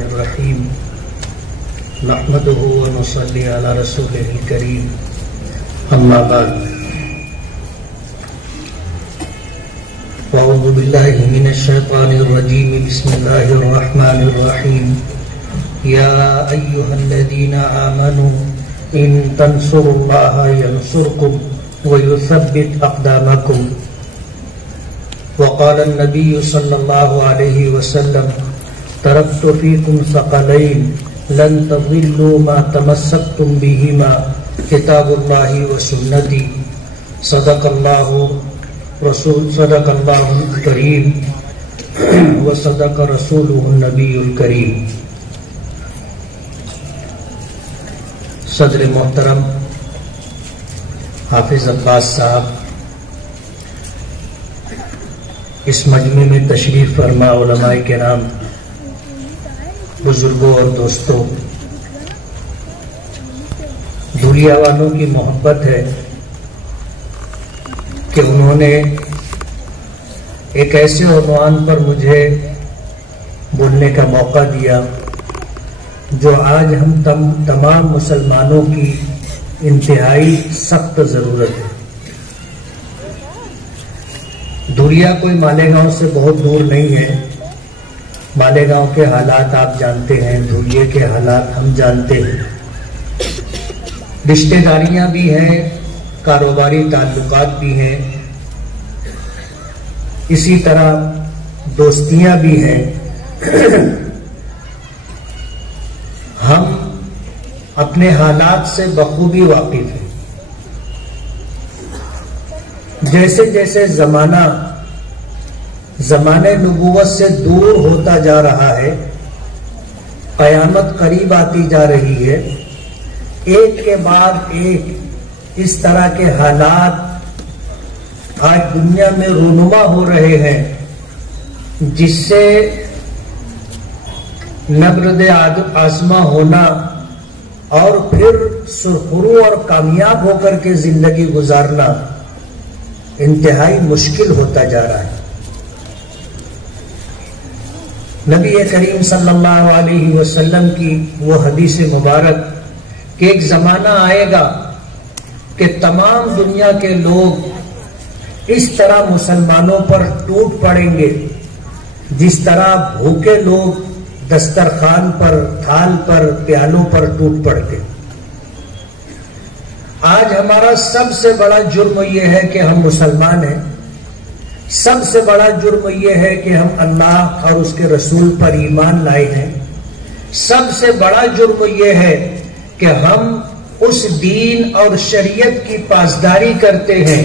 الرحمن الرحیم نحمدہ ونصلی علی رسولہ الکریم اما بعد اعوذ باللہ من الشیطان الرجیم بسم اللہ الرحمن الرحیم یا ایہا الذین آمنوا ان تنصروا اللہ ینصرکم ویثبت اقدامکم وقال النبي صلى الله عليه وسلم تركت فيكم ثقلين لن تضلوا ما تمسكتم بهما كتاب الله وسنتي صدق الله الكريم وصدق رسوله النبي الكريم. صدر محترم حافظ عباس صاحب، اس مجمع میں تشریف فرما علماء کرام، بزرگوں اور دوستوں، دھولیا والوں کی محبت ہے کہ انہوں نے ایک ایسے عنوان پر مجھے بولنے کا موقع دیا جو آج ہم تمام مسلمانوں کی انتہائی سخت ضرورت ہے. دھولیا کوئی مالیگاؤں سے بہت دور نہیں ہے. مالیگاؤں کے حالات آپ جانتے ہیں، دھولیے کے حالات ہم جانتے ہیں. رشتہ داریاں بھی ہیں، کاروباری تعلقات بھی ہیں، اسی طرح دوستیاں بھی ہیں. ہم اپنے حالات سے بخوبی واقف ہیں. جیسے جیسے زمانہ نبوت سے دور ہوتا جا رہا ہے، قیامت قریب آتی جا رہی ہے، ایک کے بعد ایک اس طرح کے حالات آج دنیا میں رونما ہو رہے ہیں، جس سے نبرد آزما ہونا اور پھر سرخرو اور کامیاب ہو کر کے زندگی گزارنا انتہائی مشکل ہوتا جا رہا ہے. نبی کریم صلی اللہ علیہ وسلم کی وہ حدیث مبارک کہ ایک زمانہ آئے گا کہ تمام دنیا کے لوگ اس طرح مسلمانوں پر ٹوٹ پڑیں گے جس طرح بھوکے لوگ دسترخوان پر، تھال پر، پیالوں پر ٹوٹ پڑتے. آج ہمارا سب سے بڑا جرم یہ ہے کہ ہم مسلمان ہیں. سب سے بڑا جرم یہ ہے کہ ہم اللہ اور اس کے رسول پر ایمان لائے ہیں. سب سے بڑا جرم یہ ہے کہ ہم اس دین اور شریعت کی پاسداری کرتے ہیں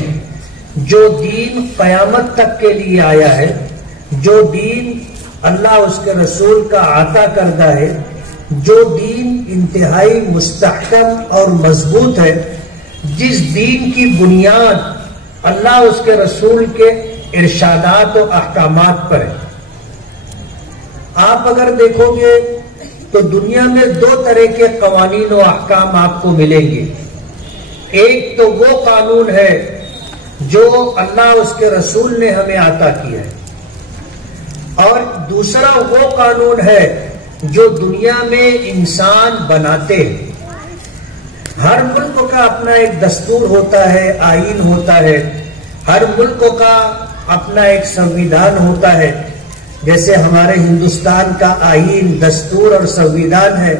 جو دین قیامت تک کے لیے آیا ہے، جو دین اللہ اس کے رسول کا عطا کردہ ہے، جو دین انتہائی مستحکم اور مضبوط ہے، جس دین کی بنیاد اللہ اس کے رسول کے ارشادات و احکامات پر ہے. آپ اگر دیکھو گے تو دنیا میں دو طرح کے قوانین و احکام آپ کو ملیں گے. ایک تو وہ قانون ہے جو اللہ اس کے رسول نے ہمیں عطا کیا ہے، اور دوسرا وہ قانون ہے جو دنیا میں انسان بناتے ہیں. ہر ملک کا اپنا ایک دستور ہوتا ہے، آئین ہوتا ہے. ہر ملک کا اپنا ایک سنویدھان ہوتا ہے. جیسے ہمارے ہندوستان کا آئین، دستور اور سنویدھان ہے.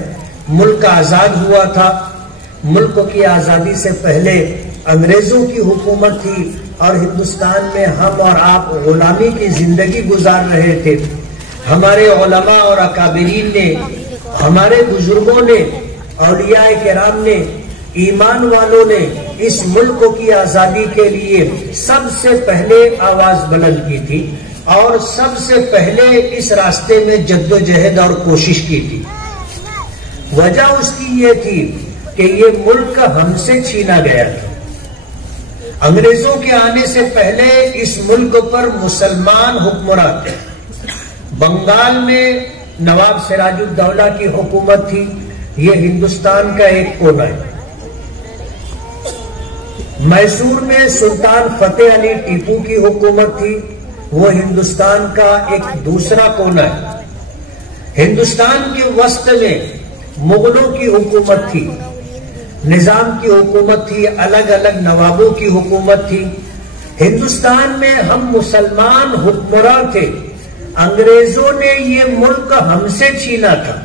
ملک آزاد ہوا تھا. ملک کی آزادی سے پہلے انگریزوں کی حکومت تھی اور ہندوستان میں ہم اور آپ غلامی کی زندگی گزار رہے تھے. ہمارے علماء اور اکابرین نے، ہمارے بزرگوں نے، اولیاء کرام نے، ایمان والوں نے اس ملک کی آزادی کے لیے سب سے پہلے آواز بلند کی تھی اور سب سے پہلے اس راستے میں جد و جہد اور کوشش کی تھی. وجہ اس کی یہ تھی کہ یہ ملک ہم سے چھینا گیا تھا. انگریزوں کے آنے سے پہلے اس ملک پر مسلمان حکمران تھے. بنگال میں نواب سراج الدولہ کی حکومت تھی. یہ ہندوستان کا ایک کونا ہے. میسور میں سلطان فتح علی ٹیپو کی حکومت تھی. وہ ہندوستان کا ایک دوسرا کونا ہے. ہندوستان کے وسط میں مغلوں کی حکومت تھی، نظام کی حکومت تھی، الگ الگ نوابوں کی حکومت تھی۔ ہندوستان میں ہم مسلمان حکمراں تھے، انگریزوں نے یہ ملک ہم سے چھینا تھا۔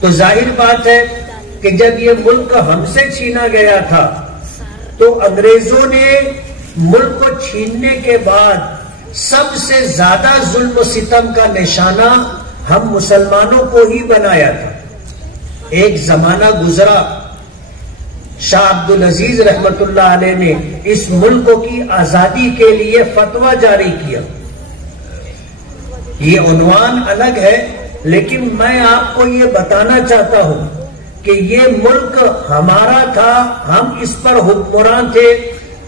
تو ظاہر بات ہے کہ جب یہ ملک ہم سے چھینا گیا تھا تو انگریزوں نے ملک کو چھیننے کے بعد سب سے زیادہ ظلم و ستم کا نشانہ ہم مسلمانوں کو ہی بنایا تھا۔ ایک زمانہ گزرا، شاہ عبدالعزیز رحمت اللہ علیہ نے اس ملک کی آزادی کے لیے فتویٰ جاری کیا۔ یہ عنوان الگ ہے، لیکن میں آپ کو یہ بتانا چاہتا ہوں کہ یہ ملک ہمارا تھا، ہم اس پر حکمران تھے،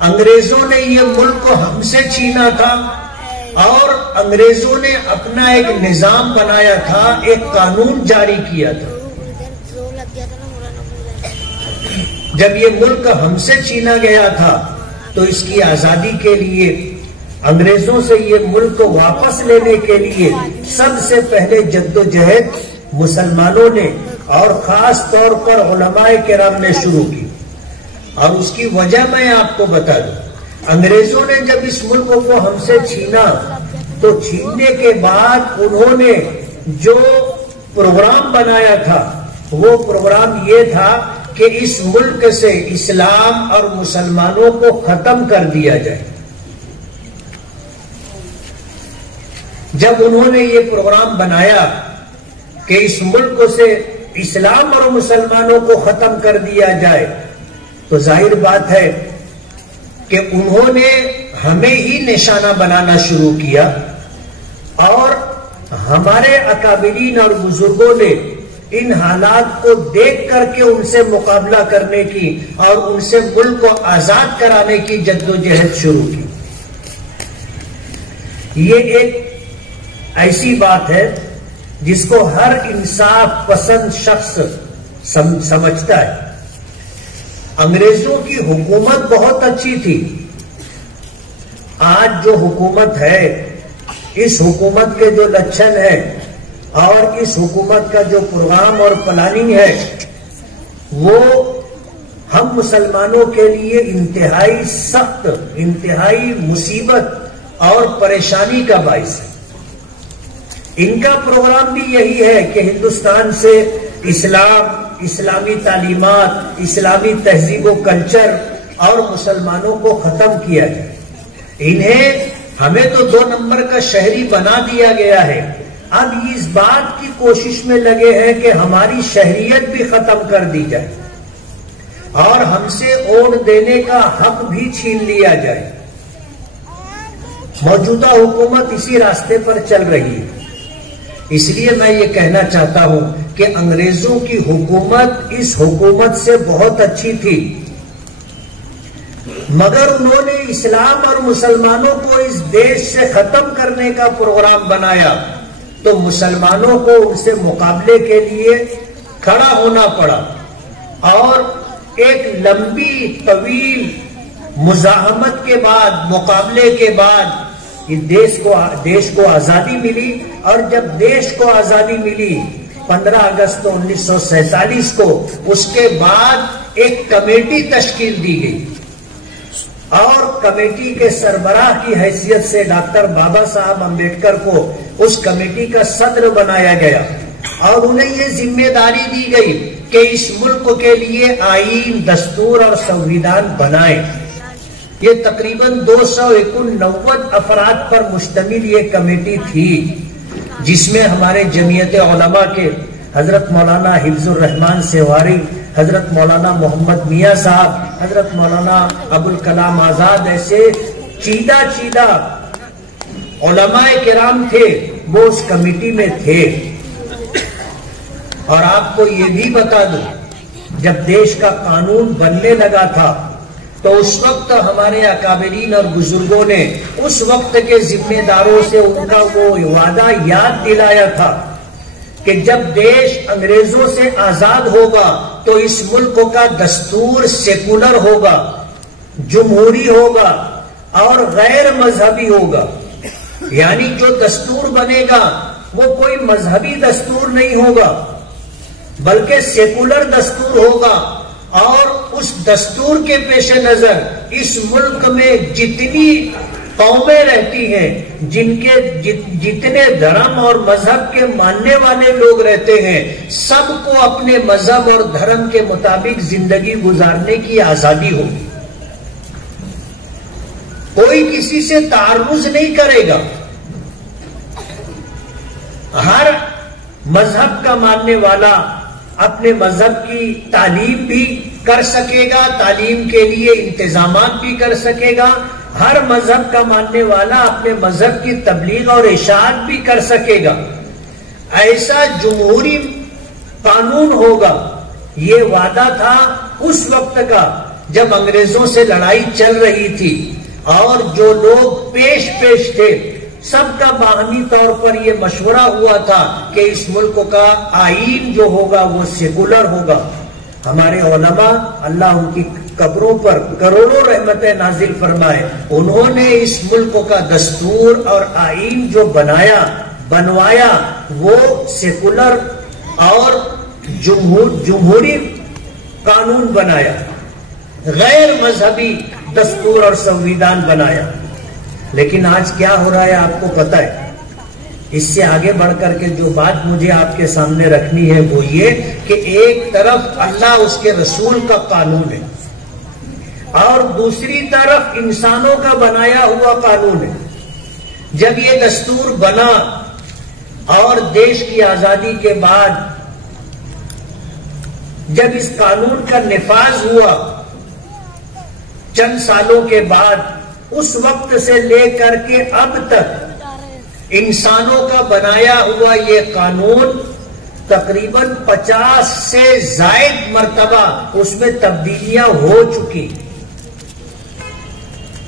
انگریزوں نے یہ ملک ہم سے چھینا تھا اور انگریزوں نے اپنا ایک نظام بنایا تھا، ایک قانون جاری کیا تھا۔ جب یہ ملک ہم سے چھینا گیا تھا تو اس کی آزادی کے لیے، انگریزوں سے یہ ملک واپس لینے کے لیے سب سے پہلے جدوجہد مسلمانوں نے اور خاص طور پر علماء کرام نے شروع کی، اور اس کی وجہ میں آپ کو بتا دوں۔ انگریزوں نے جب اس ملک کو ہم سے چھینا تو چھیننے کے بعد انہوں نے جو پروگرام بنایا تھا وہ پروگرام یہ تھا کہ اس ملک سے اسلام اور مسلمانوں کو ختم کر دیا جائے۔ جب انہوں نے یہ پروگرام بنایا کہ اس ملک سے اسلام اور مسلمانوں کو ختم کر دیا جائے تو ظاہر بات ہے کہ انہوں نے ہمیں ہی نشانہ بنانا شروع کیا، اور ہمارے اکابرین اور بزرگوں نے ان حالات کو دیکھ کر کے ان سے مقابلہ کرنے کی اور ان سے ملک کو آزاد کرانے کی جدوجہد شروع کی۔ یہ ایک ایسی بات ہے جس کو ہر انصاف پسند شخص سمجھتا ہے۔ انگریزوں کی حکومت بہت اچھی تھی، آج جو حکومت ہے، اس حکومت کے جو لچھن ہے اور اس حکومت کا جو پروگرام اور پلاننگ ہے وہ ہم مسلمانوں کے لیے انتہائی سخت، انتہائی مصیبت اور پریشانی کا باعث ہے۔ ان کا پروگرام بھی یہی ہے کہ ہندوستان سے اسلام، اسلامی تعلیمات، اسلامی تہذیب و کلچر اور مسلمانوں کو ختم کیا جائے۔ ہمیں تو 2 نمبر کا شہری بنا دیا گیا ہے، اب اس بات کی کوشش میں لگے ہیں کہ ہماری شہریت بھی ختم کر دی جائے اور ہم سے ووٹ دینے کا حق بھی چھین لیا جائے۔ موجودہ حکومت اسی راستے پر چل رہی ہے۔ اس لیے میں یہ کہنا چاہتا ہوں کہ انگریزوں کی حکومت اس حکومت سے بہت اچھی تھی، مگر انہوں نے اسلام اور مسلمانوں کو اس دیش سے ختم کرنے کا پروگرام بنایا تو مسلمانوں کو ان سے مقابلے کے لیے کھڑا ہونا پڑا، اور ایک لمبی طویل مزاحمت کے بعد، مقابلے کے بعد دیش کو آزادی ملی۔ اور جب دیش کو آزادی ملی 15 اگست 1947 کو، اس کے بعد ایک کمیٹی تشکیل دی گئی اور کمیٹی کے سربراہ کی حیثیت سے ڈاکٹر بابا صاحب امبیڈکر کو اس کمیٹی کا صدر بنایا گیا، اور انہیں یہ ذمہ داری دی گئی کہ اس ملک کے لیے آئین، دستور اور سنویدھان بنائیں۔ یہ تقریباً 291 افراد پر مشتمل یہ کمیٹی تھی، جس میں ہمارے جمعیت علماء کے حضرت مولانا حفظ الرحمان سیواری، حضرت مولانا محمد میاں صاحب، حضرت مولانا ابوالکلام آزاد، ایسے چیدہ علماء کرام تھے، وہ اس کمیٹی میں تھے۔ اور آپ کو یہ بھی بتا دوں، جب دیش کا قانون بننے لگا تھا تو اس وقت ہمارے اکابرین اور بزرگوں نے اس وقت کے ذمہ داروں سے ان کا وہ وعدہ یاد دلایا تھا کہ جب دیش انگریزوں سے آزاد ہوگا تو اس ملک کا دستور سیکولر ہوگا، جمہوری ہوگا اور غیر مذہبی ہوگا، یعنی جو دستور بنے گا وہ کوئی مذہبی دستور نہیں ہوگا بلکہ سیکولر دستور ہوگا، اور اس دستور کے پیش نظر اس ملک میں جتنی قومیں رہتی ہیں، جتنے دھرم اور مذہب کے ماننے والے لوگ رہتے ہیں، سب کو اپنے مذہب اور دھرم کے مطابق زندگی گزارنے کی آزادی ہوگی۔ کوئی کسی سے تعرض نہیں کرے گا، ہر مذہب کا ماننے والا اپنے مذہب کی تعلیم بھی کر سکے گا، تعلیم کے لیے انتظامات بھی کر سکے گا، ہر مذہب کا ماننے والا اپنے مذہب کی تبلیغ اور اشاعت بھی کر سکے گا۔ ایسا جمہوری قانون ہوگا، یہ وعدہ تھا اس وقت کا جب انگریزوں سے لڑائی چل رہی تھی، اور جو لوگ پیش تھے سب کا باہمی طور پر یہ مشورہ ہوا تھا کہ اس ملک کا آئین جو ہوگا وہ سیکولر ہوگا۔ ہمارے علماء، اللہ ان کی قبروں پر کروڑوں رحمتیں نازل فرمائے، انہوں نے اس ملک کا دستور اور آئین جو بنوایا وہ سیکولر اور جمہوری قانون بنایا، غیر مذہبی دستور اور سنویدھان بنایا۔ لیکن آج کیا ہو رہا ہے آپ کو پتہ ہے؟ اس سے آگے بڑھ کر کے جو بات مجھے آپ کے سامنے رکھنی ہے وہ یہ کہ ایک طرف اللہ اس کے رسول کا قانون ہے اور دوسری طرف انسانوں کا بنایا ہوا قانون ہے۔ جب یہ دستور بنا اور دیش کی آزادی کے بعد جب اس قانون کا نفاذ ہوا چند سالوں کے بعد، اس وقت سے لے کر کے اب تک انسانوں کا بنایا ہوا یہ قانون تقریباً 50 سے زائد مرتبہ اس میں تبدیلیاں ہو چکی،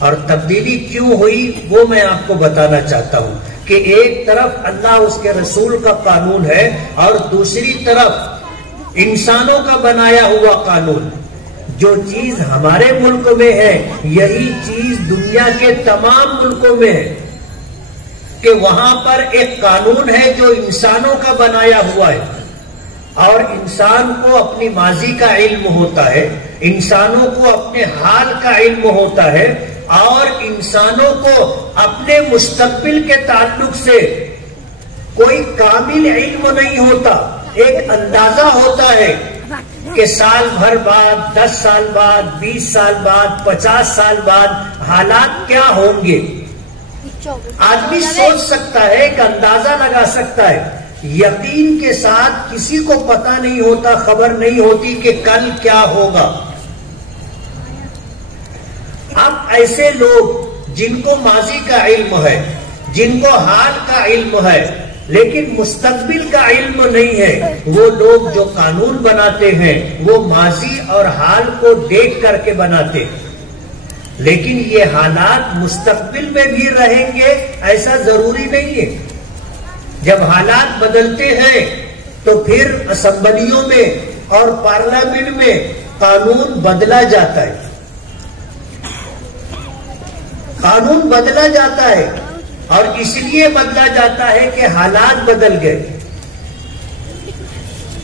اور تبدیلی کیوں ہوئی وہ میں آپ کو بتانا چاہتا ہوں کہ ایک طرف اللہ اس کے رسول کا قانون ہے اور دوسری طرف انسانوں کا بنایا ہوا قانون۔ جو چیز ہمارے ملک میں ہے یہی چیز دنیا کے تمام ملکوں میں ہے، کہ وہاں پر ایک قانون ہے جو انسانوں کا بنایا ہوا ہے، اور انسان کو اپنی ماضی کا علم ہوتا ہے، انسانوں کو اپنے حال کا علم ہوتا ہے، اور انسانوں کو اپنے مستقبل کے تعلق سے کوئی کامل علم نہیں ہوتا، ایک اندازہ ہوتا ہے کہ سال بھر بعد، 10 سال بعد، 20 سال بعد، 50 سال بعد حالات کیا ہوں گے۔ آدمی سوچ سکتا ہے، ایک اندازہ لگا سکتا ہے، یقین کے ساتھ کسی کو پتہ نہیں ہوتا، خبر نہیں ہوتی کہ کل کیا ہوگا۔ اب ایسے لوگ جن کو ماضی کا علم ہے، جن کو حال کا علم ہے لیکن مستقبل کا علم نہیں ہے، وہ لوگ جو قانون بناتے ہیں وہ ماضی اور حال کو دیکھ کر کے بناتے ہیں، لیکن یہ حالات مستقبل میں بھی رہیں گے ایسا ضروری نہیں ہے۔ جب حالات بدلتے ہیں تو پھر اسمبلیوں میں اور پارلیمنٹ میں قانون بدلا جاتا ہے، قانون بدلا جاتا ہے، اور اس لیے بدلا جاتا ہے کہ حالات بدل گئے۔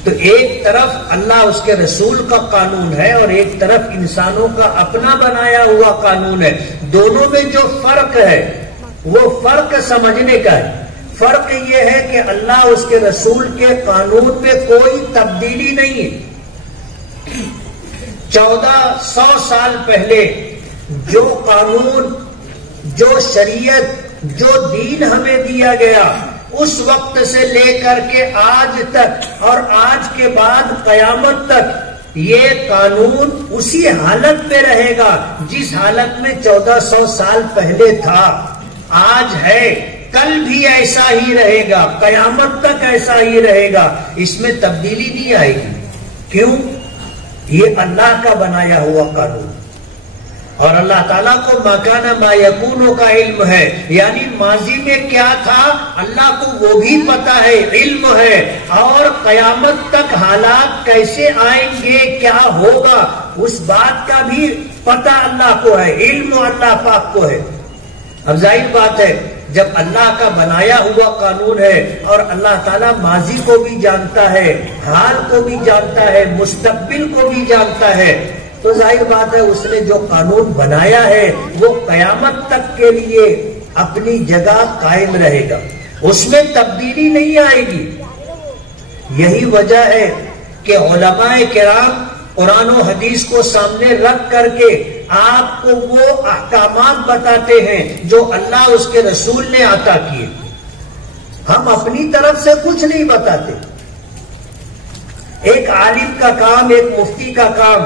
تو ایک طرف اللہ اس کے رسول کا قانون ہے اور ایک طرف انسانوں کا اپنا بنایا ہوا قانون ہے، دونوں میں جو فرق ہے وہ فرق سمجھنے کا ہے۔ فرق یہ ہے کہ اللہ اس کے رسول کے قانون میں کوئی تبدیلی نہیں ہے۔ 1400 سال پہلے جو قانون، جو شریعت، جو دین ہمیں دیا گیا، اس وقت سے لے کر کے آج تک اور آج کے بعد قیامت تک یہ قانون اسی حالت میں رہے گا جس حالت میں 1400 سال پہلے تھا۔ آج ہے، کل بھی ایسا ہی رہے گا، قیامت تک ایسا ہی رہے گا، اس میں تبدیلی نہیں آئے گی۔ کیوں؟ یہ اللہ کا بنایا ہوا قانون، اور اللہ تعالیٰ کو ما کان ما یکون کا علم ہے، یعنی ماضی میں کیا تھا اللہ کو وہ بھی پتا ہے، علم ہے، اور قیامت تک حالات کیسے آئیں گے، کیا ہوگا، اس بات کا بھی پتہ اللہ کو ہے، علم اللہ پاک کو ہے۔ اب ظاہر بات ہے جب اللہ کا بنایا ہوا قانون ہے اور اللہ تعالیٰ ماضی کو بھی جانتا ہے، حال کو بھی جانتا ہے، مستقبل کو بھی جانتا ہے، تو ظاہر بات ہے اس نے جو قانون بنایا ہے وہ قیامت تک کے لیے اپنی جگہ قائم رہے گا، اس میں تبدیلی نہیں آئے گی۔ یہی وجہ ہے کہ علماء کرام قرآن و حدیث کو سامنے رکھ کر کے آپ کو وہ احکامات بتاتے ہیں جو اللہ اس کے رسول نے عطا کیے، ہم اپنی طرف سے کچھ نہیں بتاتے۔ ایک عالم کا کام، ایک مفتی کا کام،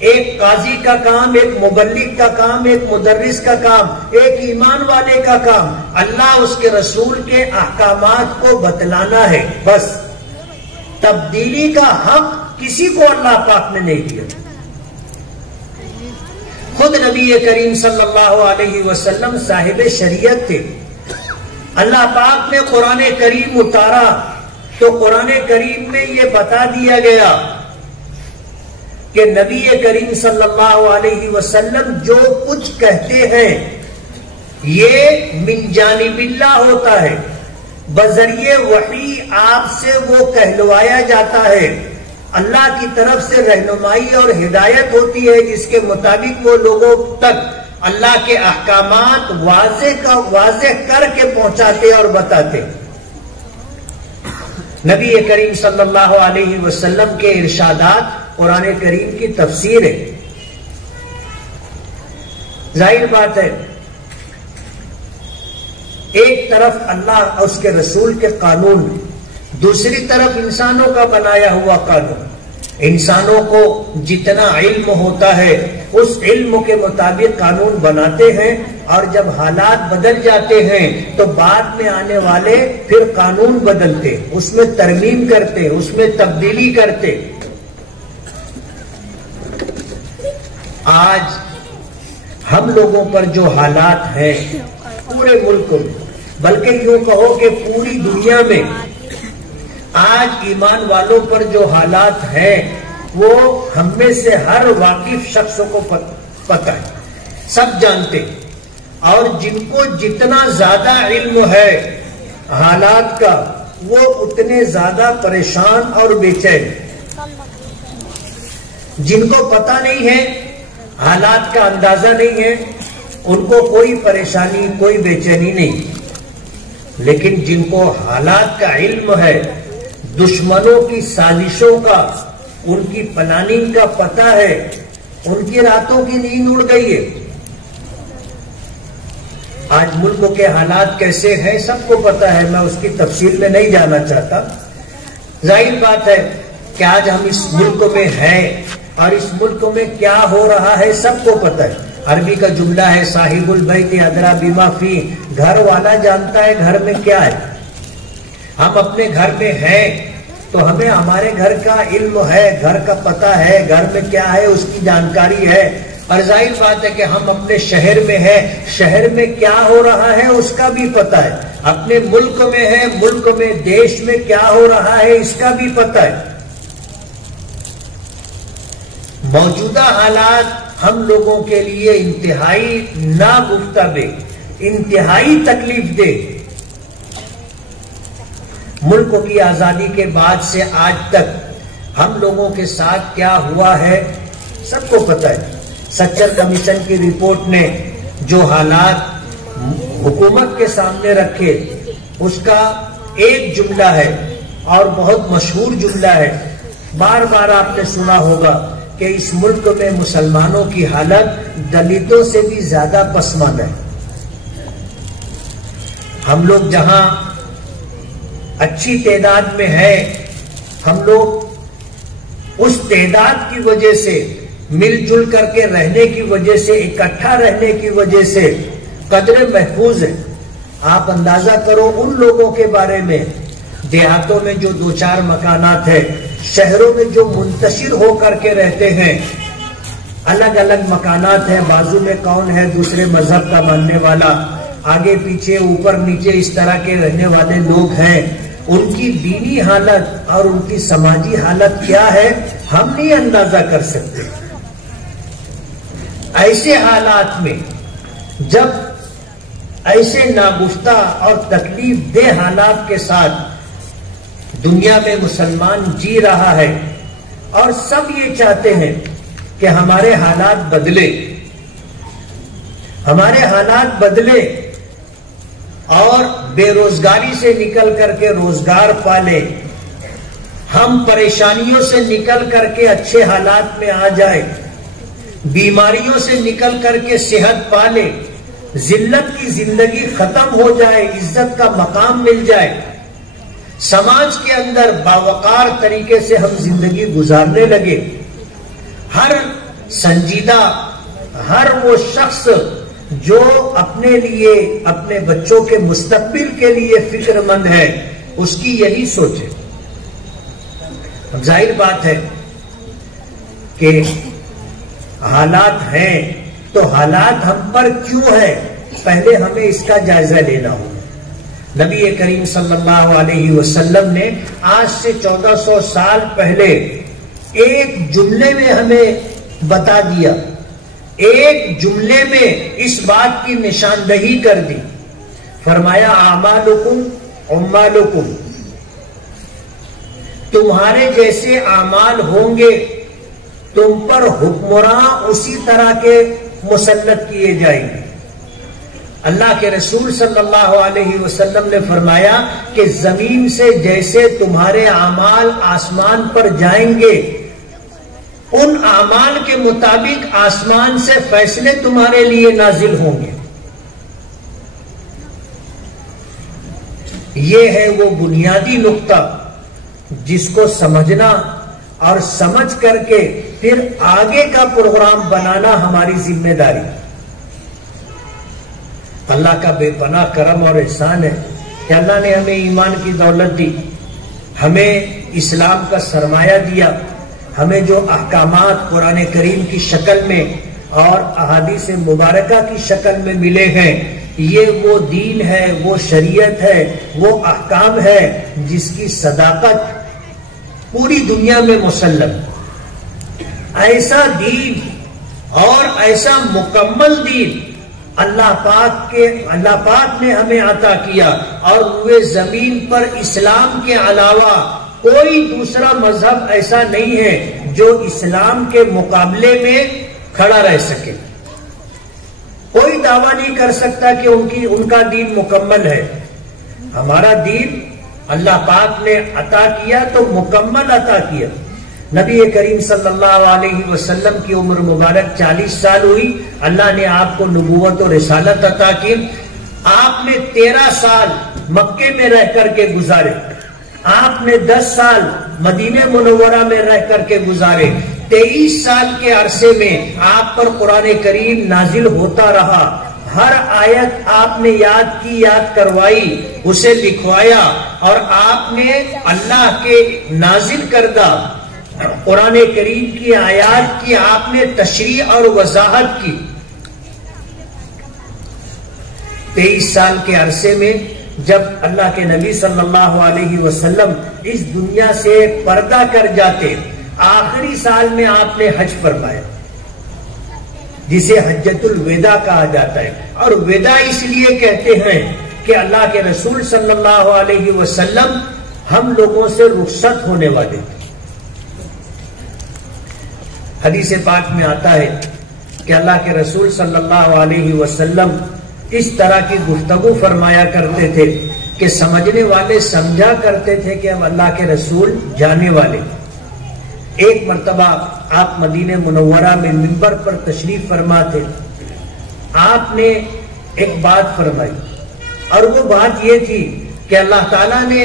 ایک قاضی کا کام، ایک مبلغ کا کام، ایک مدرس کا کام، ایک ایمان والے کا کام اللہ اس کے رسول کے احکامات کو بتلانا ہے، بس۔ تبدیلی کا حق کسی کو اللہ پاک نے نہیں دیا۔ خود نبی کریم صلی اللہ علیہ وسلم صاحب شریعت تھے۔ اللہ پاک نے قرآن کریم اتارا تو قرآن کریم میں یہ بتا دیا گیا کہ نبی کریم صلی اللہ علیہ وسلم جو کچھ کہتے ہیں یہ من جانب اللہ ہوتا ہے، بذریعہ وحی آپ سے وہ کہلوایا جاتا ہے، اللہ کی طرف سے رہنمائی اور ہدایت ہوتی ہے جس کے مطابق وہ لوگوں تک اللہ کے احکامات واضح کر کے پہنچاتے اور بتاتے۔ نبی کریم صلی اللہ علیہ وسلم کے ارشادات قرآن کریم کی تفسیر ہے۔ ظاہر بات ہے ایک طرف اللہ اور اس کے رسول کے قانون، دوسری طرف انسانوں کا بنایا ہوا قانون۔ انسانوں کو جتنا علم ہوتا ہے اس علم کے مطابق قانون بناتے ہیں، اور جب حالات بدل جاتے ہیں تو بعد میں آنے والے پھر قانون بدلتے، اس میں ترمیم کرتے، اس میں تبدیلی کرتے۔ آج ہم لوگوں پر جو حالات ہیں پورے ملک میں، بلکہ یوں کہو کہ پوری دنیا میں آج ایمان والوں پر جو حالات ہیں وہ ہم میں سے ہر واقف شخص کو پتہ ہے، سب جانتے، اور جن کو جتنا زیادہ علم ہے حالات کا وہ اتنے زیادہ پریشان اور بے چین۔ جن کو پتہ نہیں ہے، حالات کا اندازہ نہیں ہے، ان کو کوئی پریشانی، کوئی بے چینی نہیں، لیکن جن کو حالات کا علم ہے، دشمنوں کی سازشوں کا، ان کی پلاننگ کا پتہ ہے، ان کی راتوں کی نیند اڑ گئی ہے۔ آج ملک کے حالات کیسے ہیں سب کو پتہ ہے، میں اس کی تفصیل میں نہیں جانا چاہتا۔ ظاہر بات ہے کہ آج ہم اس ملک میں ہیں اور اس ملک میں کیا ہو رہا ہے سب کو پتہ ہے۔ عربی کا جملہ ہے صاحب البیت ادری بما فی، گھر والا جانتا ہے گھر میں کیا ہے۔ ہم اپنے گھر میں ہیں تو ہمیں ہمارے گھر کا علم ہے، گھر کا پتہ ہے، گھر میں کیا ہے اس کی جانکاری ہے، اور ظاہر بات ہے کہ ہم اپنے شہر میں ہیں، شہر میں کیا ہو رہا ہے اس کا بھی پتہ ہے، اپنے ملک میں ہے، ملک میں دیش میں کیا ہو رہا ہے اس کا بھی پتہ ہے۔ موجودہ حالات ہم لوگوں کے لیے انتہائی ناگفتہ، انتہائی تکلیف دہ۔ ملک کی آزادی کے بعد سے آج تک ہم لوگوں کے ساتھ کیا ہوا ہے سب کو پتہ ہے۔ سچر کمیشن کی رپورٹ نے جو حالات حکومت کے سامنے رکھے اس کا ایک جملہ ہے اور بہت مشہور جملہ ہے، بار بار آپ نے سنا ہوگا کہ اس ملک میں مسلمانوں کی حالت دلتوں سے بھی زیادہ پسماندہ ہے۔ ہم لوگ جہاں اچھی تعداد میں ہیں، ہم لوگ اس تعداد کی وجہ سے، مل جل کر کے رہنے کی وجہ سے، اکٹھا رہنے کی وجہ سے قدرے محفوظ ہیں۔ آپ اندازہ کرو ان لوگوں کے بارے میں، دیہاتوں میں جو دو چار مکانات ہیں، شہروں میں جو منتشر ہو کر کے رہتے ہیں، الگ الگ مکانات ہیں، بازو میں کون ہے دوسرے مذہب کا ماننے والا، آگے پیچھے اوپر نیچے اس طرح کے رہنے والے لوگ ہیں، ان کی دینی حالت اور ان کی سماجی حالت کیا ہے ہم نہیں اندازہ کر سکتے۔ ایسے حالات میں جب ایسے ناگفتہ اور تکلیف دہ حالات کے ساتھ دنیا میں مسلمان جی رہا ہے، اور سب یہ چاہتے ہیں کہ ہمارے حالات بدلے، ہمارے حالات بدلے اور بے روزگاری سے نکل کر کے روزگار پالے، ہم پریشانیوں سے نکل کر کے اچھے حالات میں آ جائے، بیماریوں سے نکل کر کے صحت پالے، ذلت کی زندگی ختم ہو جائے، عزت کا مقام مل جائے، سماج کے اندر باوقار طریقے سے ہم زندگی گزارنے لگے۔ ہر سنجیدہ، ہر وہ شخص جو اپنے لیے، اپنے بچوں کے مستقبل کے لیے فکر مند ہے، اس کی یہی سوچ ہے۔ اب ظاہر بات ہے کہ حالات ہیں تو حالات ہم پر کیوں ہے، پہلے ہمیں اس کا جائزہ لینا ہوگا۔ نبی کریم صلی اللہ علیہ وسلم نے آج سے 1400 سال پہلے ایک جملے میں ہمیں بتا دیا، ایک جملے میں اس بات کی نشاندہی کر دی۔ فرمایا اعمالکم عمالکم، تمہارے جیسے اعمال ہوں گے، تم پر حکمراں اسی طرح کے مسلط کیے جائیں گے۔ اللہ کے رسول صلی اللہ علیہ وسلم نے فرمایا کہ زمین سے جیسے تمہارے اعمال آسمان پر جائیں گے، ان اعمال کے مطابق آسمان سے فیصلے تمہارے لیے نازل ہوں گے۔ یہ ہے وہ بنیادی نقطہ جس کو سمجھنا اور سمجھ کر کے پھر آگے کا پروگرام بنانا ہماری ذمہ داری۔ اللہ کا بے پناہ کرم اور احسان ہے کہ اللہ نے ہمیں ایمان کی دولت دی، ہمیں اسلام کا سرمایہ دیا، ہمیں جو احکامات قرآن کریم کی شکل میں اور احادیث مبارکہ کی شکل میں ملے ہیں، یہ وہ دین ہے، وہ شریعت ہے، وہ احکام ہے جس کی صداقت پوری دنیا میں مسلم۔ ایسا دین اور ایسا مکمل دین اللہ پاک نے ہمیں عطا کیا، اور روئے زمین پر اسلام کے علاوہ کوئی دوسرا مذہب ایسا نہیں ہے جو اسلام کے مقابلے میں کھڑا رہ سکے۔ کوئی دعویٰ نہیں کر سکتا کہ ان کا دین مکمل ہے۔ ہمارا دین اللہ پاک نے عطا کیا تو مکمل عطا کیا۔ نبی کریم صلی اللہ علیہ وسلم کی عمر مبارک 40 سال ہوئی، اللہ نے آپ کو نبوت و رسالت عطا کی۔ آپ نے 13 سال مکے میں رہ کر کے گزارے، آپ نے 10 سال مدینہ منورہ میں رہ کر کے گزارے۔ 23 سال کے عرصے میں آپ پر قرآن کریم نازل ہوتا رہا، ہر آیت آپ نے یاد کی، یاد کروائی، اسے لکھوایا، اور آپ نے اللہ کے نازل کردہ قرآن کریم کی آیات کی آپ نے تشریح اور وضاحت کی۔ 23 سال کے عرصے میں جب اللہ کے نبی صلی اللہ علیہ وسلم اس دنیا سے پردہ کر جاتے، آخری سال میں آپ نے حج فرمایا، جسے حجۃ الوداع کہا جاتا ہے۔ اور وداع اس لیے کہتے ہیں کہ اللہ کے رسول صلی اللہ علیہ وسلم ہم لوگوں سے رخصت ہونے والے تھے۔ حدیث پاک میں آتا ہے کہ اللہ کے رسول صلی اللہ علیہ وسلم اس طرح کی گفتگو فرمایا کرتے تھے کہ سمجھنے والے سمجھا کرتے تھے کہ اب اللہ کے رسول جانے والے۔ ایک مرتبہ آپ مدینہ منورہ میں منبر پر تشریف فرما تھے، آپ نے ایک بات فرمائی، اور وہ بات یہ تھی کہ اللہ تعالیٰ نے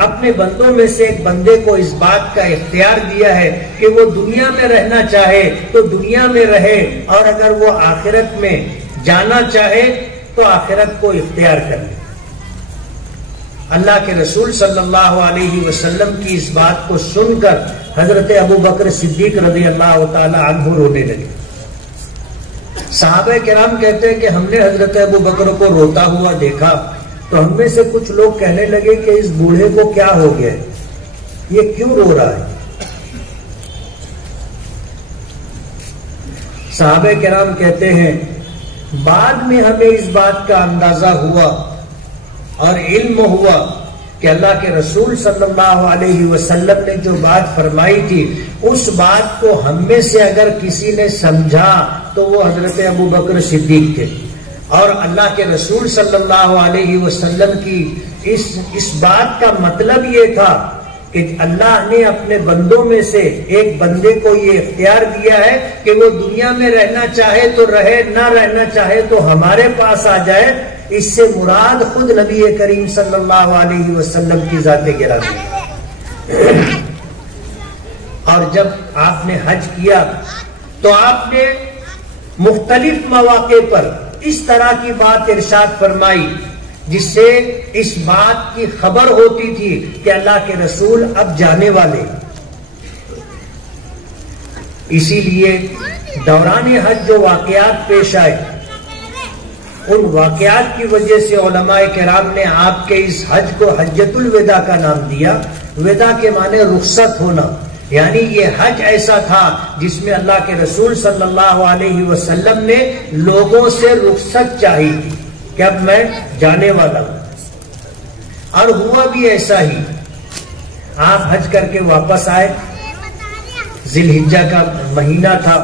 اپنے بندوں میں سے ایک بندے کو اس بات کا اختیار دیا ہے کہ وہ دنیا میں رہنا چاہے تو دنیا میں رہے، اور اگر وہ آخرت میں جانا چاہے تو آخرت کو اختیار کر لے۔ اللہ کے رسول صلی اللہ علیہ وسلم کی اس بات کو سن کر حضرت ابو بکر صدیق رضی اللہ تعالی عنہ رونے لگے۔ صحابہ کرام کہتے ہیں کہ ہم نے حضرت ابو بکر کو روتا ہوا دیکھا تو ہم میں سے کچھ لوگ کہنے لگے کہ اس بوڑھے کو کیا ہو گیا، یہ کیوں رو رہا ہے؟ صحابہ کرام کہتے ہیں بعد میں ہمیں اس بات کا اندازہ ہوا اور علم ہوا کہ اللہ کے رسول صلی اللہ علیہ وسلم نے جو بات فرمائی تھی اس بات کو ہم میں سے اگر کسی نے سمجھا تو وہ حضرت ابو بکر صدیق تھے، اور اللہ کے رسول صلی اللہ علیہ وسلم کی اس بات کا مطلب یہ تھا کہ اللہ نے اپنے بندوں میں سے ایک بندے کو یہ اختیار دیا ہے کہ وہ دنیا میں رہنا چاہے تو رہے، نہ رہنا چاہے تو ہمارے پاس آ جائے۔ اس سے مراد خود نبی کریم صلی اللہ علیہ وسلم کی ذات گرامی۔ اور جب آپ نے حج کیا تو آپ نے مختلف مواقع پر اس طرح کی بات ارشاد فرمائی جس سے اس بات کی خبر ہوتی تھی کہ اللہ کے رسول اب جانے والے۔ اسی لیے دوران حج جو واقعات پیش آئے ان واقعات کی وجہ سے علماء کرام نے آپ کے اس حج کو حجۃ الوداع کا نام دیا۔ وداع کے معنی رخصت ہونا، یعنی یہ حج ایسا تھا جس میں اللہ کے رسول صلی اللہ علیہ وسلم نے لوگوں سے رخصت چاہی تھی کہ اب میں جانے والا ہوں، اور ہوا بھی ایسا ہی۔ آپ حج کر کے واپس آئے، ذی الحجہ کا مہینہ تھا،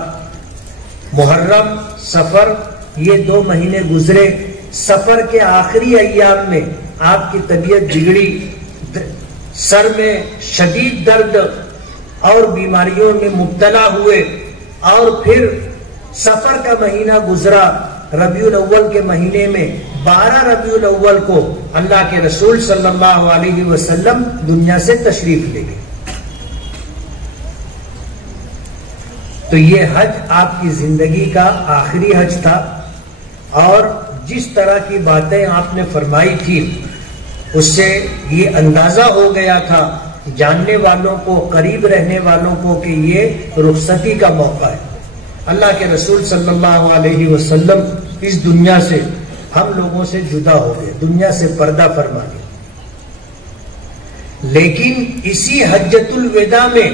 محرم سفر یہ 2 مہینے گزرے۔ سفر کے آخری ایام میں آپ کی طبیعت بگڑی، سر میں شدید درد اور بیماریوں میں مبتلا ہوئے، اور پھر سفر کا مہینہ گزرا۔ ربیع الاول کے مہینے میں 12 ربیع الاول کو اللہ کے رسول صلی اللہ علیہ وسلم دنیا سے تشریف لے گئے۔ تو یہ حج آپ کی زندگی کا آخری حج تھا، اور جس طرح کی باتیں آپ نے فرمائی تھی اس سے یہ اندازہ ہو گیا تھا جاننے والوں کو، قریب رہنے والوں کو، کہ یہ رخصتی کا موقع ہے۔ اللہ کے رسول صلی اللہ علیہ وسلم اس دنیا سے ہم لوگوں سے جدا ہو گئے، دنیا سے پردہ فرما گئے۔ لیکن اسی حجۃ الوداع میں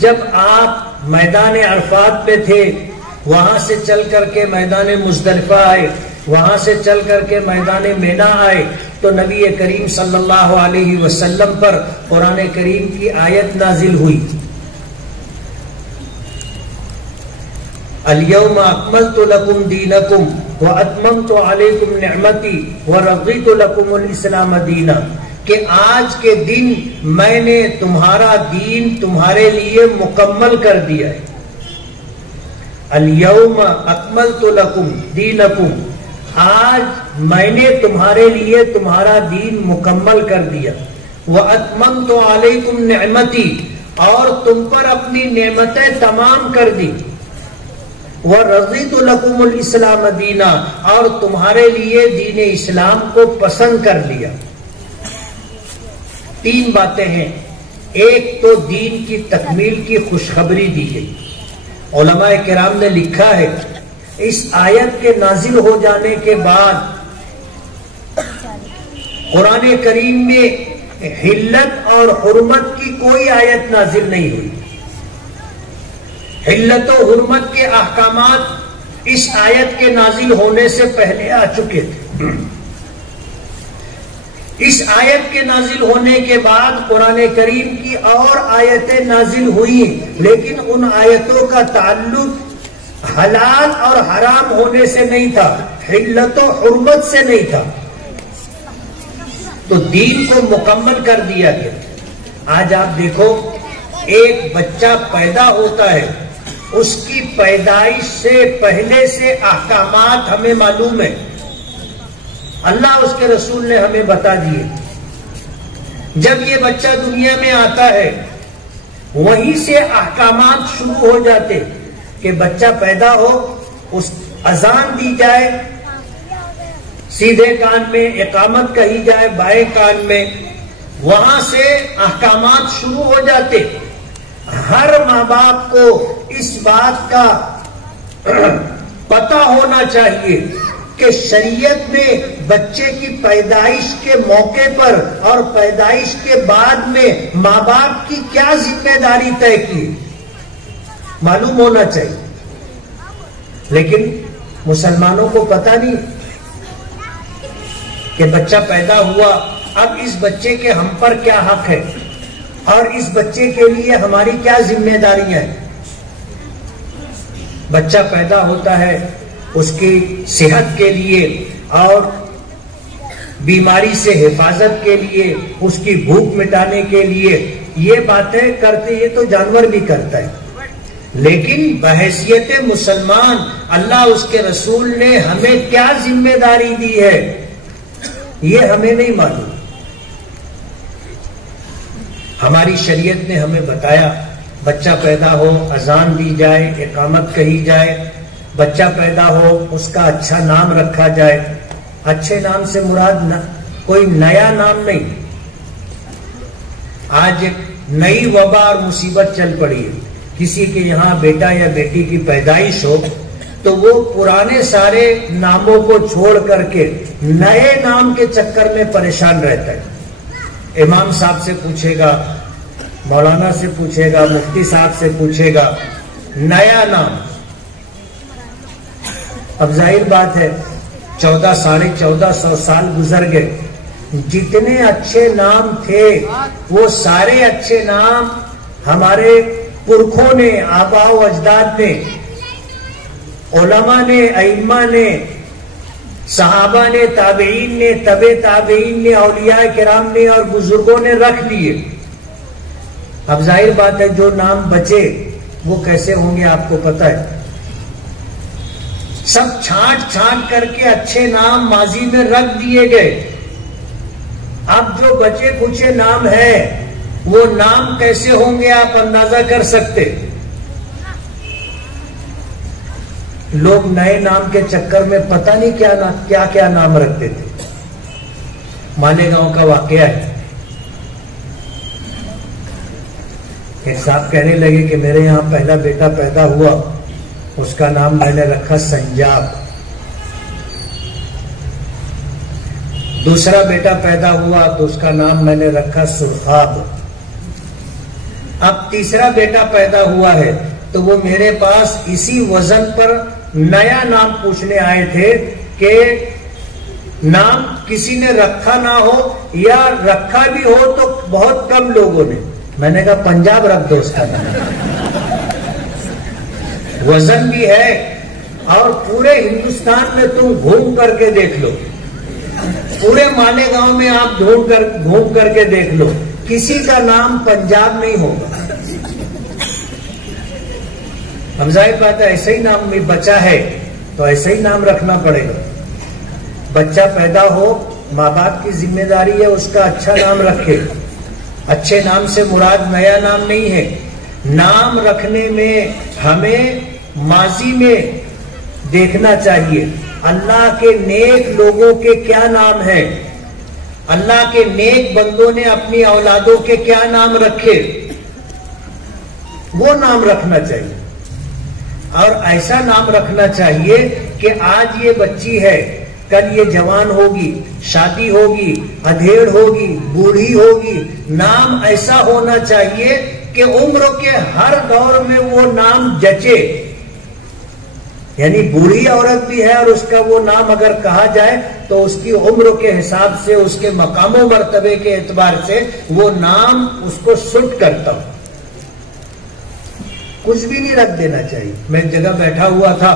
جب آپ میدان عرفات پہ تھے، وہاں سے چل کر کے میدان مزدلفہ آئے، وہاں سے چل کر کے میدان مینا آئے، تو نبی کریم صلی اللہ علیہ وسلم پر قرآن کریم کی آیت نازل ہوئی، اليوم اکملت لکم دینکم واتممت علیکم نعمتی ورضیت لکم الاسلام دینا، کہ آج کے دن میں نے تمہارا دین تمہارے لیے مکمل کر دیا ہے۔ اليوم اکملت لکم دینکم، آج میں نے تمہارے لیے تمہارا دین مکمل کر دیا۔ واتممت علیکم نعمتی، اور تم پر اپنی نعمتیں تمام کر دی۔ وَرَضِيتُ لَكُمُ الْإِسْلَامَ دِينًا، اور تمہارے لیے دین اسلام کو پسند کر لیا۔ 3 باتیں ہیں۔ ایک تو دین کی تکمیل کی خوشخبری دی گئی۔ علماء کرام نے لکھا ہے اس آیت کے نازل ہو جانے کے بعد قرآن کریم میں حلت اور حرمت کی کوئی آیت نازل نہیں ہوئی۔ حلت و حرمت کے احکامات اس آیت کے نازل ہونے سے پہلے آ چکے تھے۔ اس آیت کے نازل ہونے کے بعد قرآن کریم کی اور آیتیں نازل ہوئی، لیکن ان آیتوں کا تعلق حلال اور حرام ہونے سے نہیں تھا، حلت و حرمت سے نہیں تھا۔ تو دین کو مکمل کر دیا گیا۔ آج آپ دیکھو، ایک بچہ پیدا ہوتا ہے، اس کی پیدائش سے پہلے سے احکامات ہمیں معلوم ہے، اللہ اس کے رسول نے ہمیں بتا دیے۔ جب یہ بچہ دنیا میں آتا ہے وہیں سے احکامات شروع ہو جاتے کہ بچہ پیدا ہو، اس اذان دی جائے، سیدھے کان میں اقامت کہی جائے، بائیں کان میں، وہاں سے احکامات شروع ہو جاتے۔ ہر ماں باپ کو اس بات کا پتہ ہونا چاہیے کہ شریعت میں بچے کی پیدائش کے موقع پر اور پیدائش کے بعد میں ماں باپ کی کیا ذمہ داری طے کی، معلوم ہونا چاہیے۔ لیکن مسلمانوں کو پتہ نہیں کہ بچہ پیدا ہوا، اب اس بچے کے ہم پر کیا حق ہے اور اس بچے کے لیے ہماری کیا ذمہ داریاں ہیں۔ بچہ پیدا ہوتا ہے اس کی صحت کے لیے اور بیماری سے حفاظت کے لیے، اس کی بھوک مٹانے کے لیے، یہ باتیں کرتے یہ تو جانور بھی کرتا ہے، لیکن بحیثیت مسلمان اللہ اس کے رسول نے ہمیں کیا ذمہ داری دی ہے یہ ہمیں نہیں معلوم۔ ہماری شریعت نے ہمیں بتایا بچہ پیدا ہو اذان دی جائے، اقامت کہی جائے، بچہ پیدا ہو اس کا اچھا نام رکھا جائے۔ اچھے نام سے مراد کوئی نیا نام نہیں۔ آج ایک نئی وبا اور مصیبت چل پڑی ہے، کسی کے یہاں بیٹا یا بیٹی کی پیدائش ہو تو وہ پرانے سارے ناموں کو چھوڑ کر کے نئے نام کے چکر میں پریشان رہتا ہے۔ امام صاحب سے پوچھے گا، مولانا سے پوچھے گا، مفتی صاحب سے پوچھے گا، نیا نام۔ اب ظاہر بات ہے 1400 سال گزر گئے، جتنے اچھے نام تھے وہ سارے اچھے نام ہمارے پرکھوں نے، آباء و اجداد نے، علماء نے، ائمہ نے، صحابہ نے، تابعین نے، تبع تابعین نے، اولیاء کرام نے اور بزرگوں نے رکھ لیے۔ اب ظاہر بات ہے جو نام بچے وہ کیسے ہوں گے آپ کو پتہ ہے۔ سب چھانٹ چھانٹ کر کے اچھے نام ماضی میں رکھ دیے گئے۔ اب جو بچے کچھ نام ہے وہ نام کیسے ہوں گے آپ اندازہ کر سکتے۔ لوگ نئے نام کے چکر میں پتہ نہیں کیا کیا نام رکھتے تھے۔ مالیگاؤں کا واقعہ ہے، ایک صاحب کہنے لگے کہ میرے یہاں پہلا بیٹا پیدا ہوا، اس کا نام میں نے رکھا سنجاب۔ دوسرا بیٹا پیدا ہوا تو اس کا نام میں نے رکھا سرخاب۔ اب تیسرا بیٹا پیدا ہوا ہے تو وہ میرے پاس اسی وزن پر نیا نام پوچھنے آئے تھے کہ نام کسی نے رکھا نہ ہو یا رکھا بھی ہو تو بہت کم لوگوں نے۔ میں نے کہا پنجاب رکھ دو اس کا نام، وزن بھی ہے اور پورے ہندوستان میں تم گھوم کر کے دیکھ لو، پورے مالیگاؤں میں آپ گھوم کر کے دیکھ لو، کسی کا نام پنجاب نہیں ہوگا۔ ہم ظاہر بات ہے ایسا ہی نام میں بچہ ہے تو ایسا ہی نام رکھنا پڑے گا۔ بچہ پیدا ہو ماں باپ کی ذمہ داری ہے اس کا اچھا نام رکھے۔ اچھے نام سے مراد نیا نام نہیں ہے۔ نام رکھنے میں ہمیں ماضی میں دیکھنا چاہیے اللہ کے نیک لوگوں کے کیا نام ہیں، اللہ کے نیک بندوں نے اپنی اولادوں کے کیا نام رکھے، وہ نام رکھنا چاہیے۔ اور ایسا نام رکھنا چاہیے کہ آج یہ بچی ہے، کل یہ جوان ہوگی، شادی ہوگی، ادھیڑ ہوگی، بوڑھی ہوگی، نام ایسا ہونا چاہیے کہ عمر کے ہر دور میں وہ نام جچے۔ یعنی بوڑھی عورت بھی ہے اور اس کا وہ نام اگر کہا جائے تو اس کی عمر کے حساب سے، اس کے مقام و مرتبے کے اعتبار سے وہ نام اس کو سٹ کرتا ہو۔ کچھ بھی نہیں رکھ دینا چاہیے۔ میں ایک جگہ بیٹھا ہوا تھا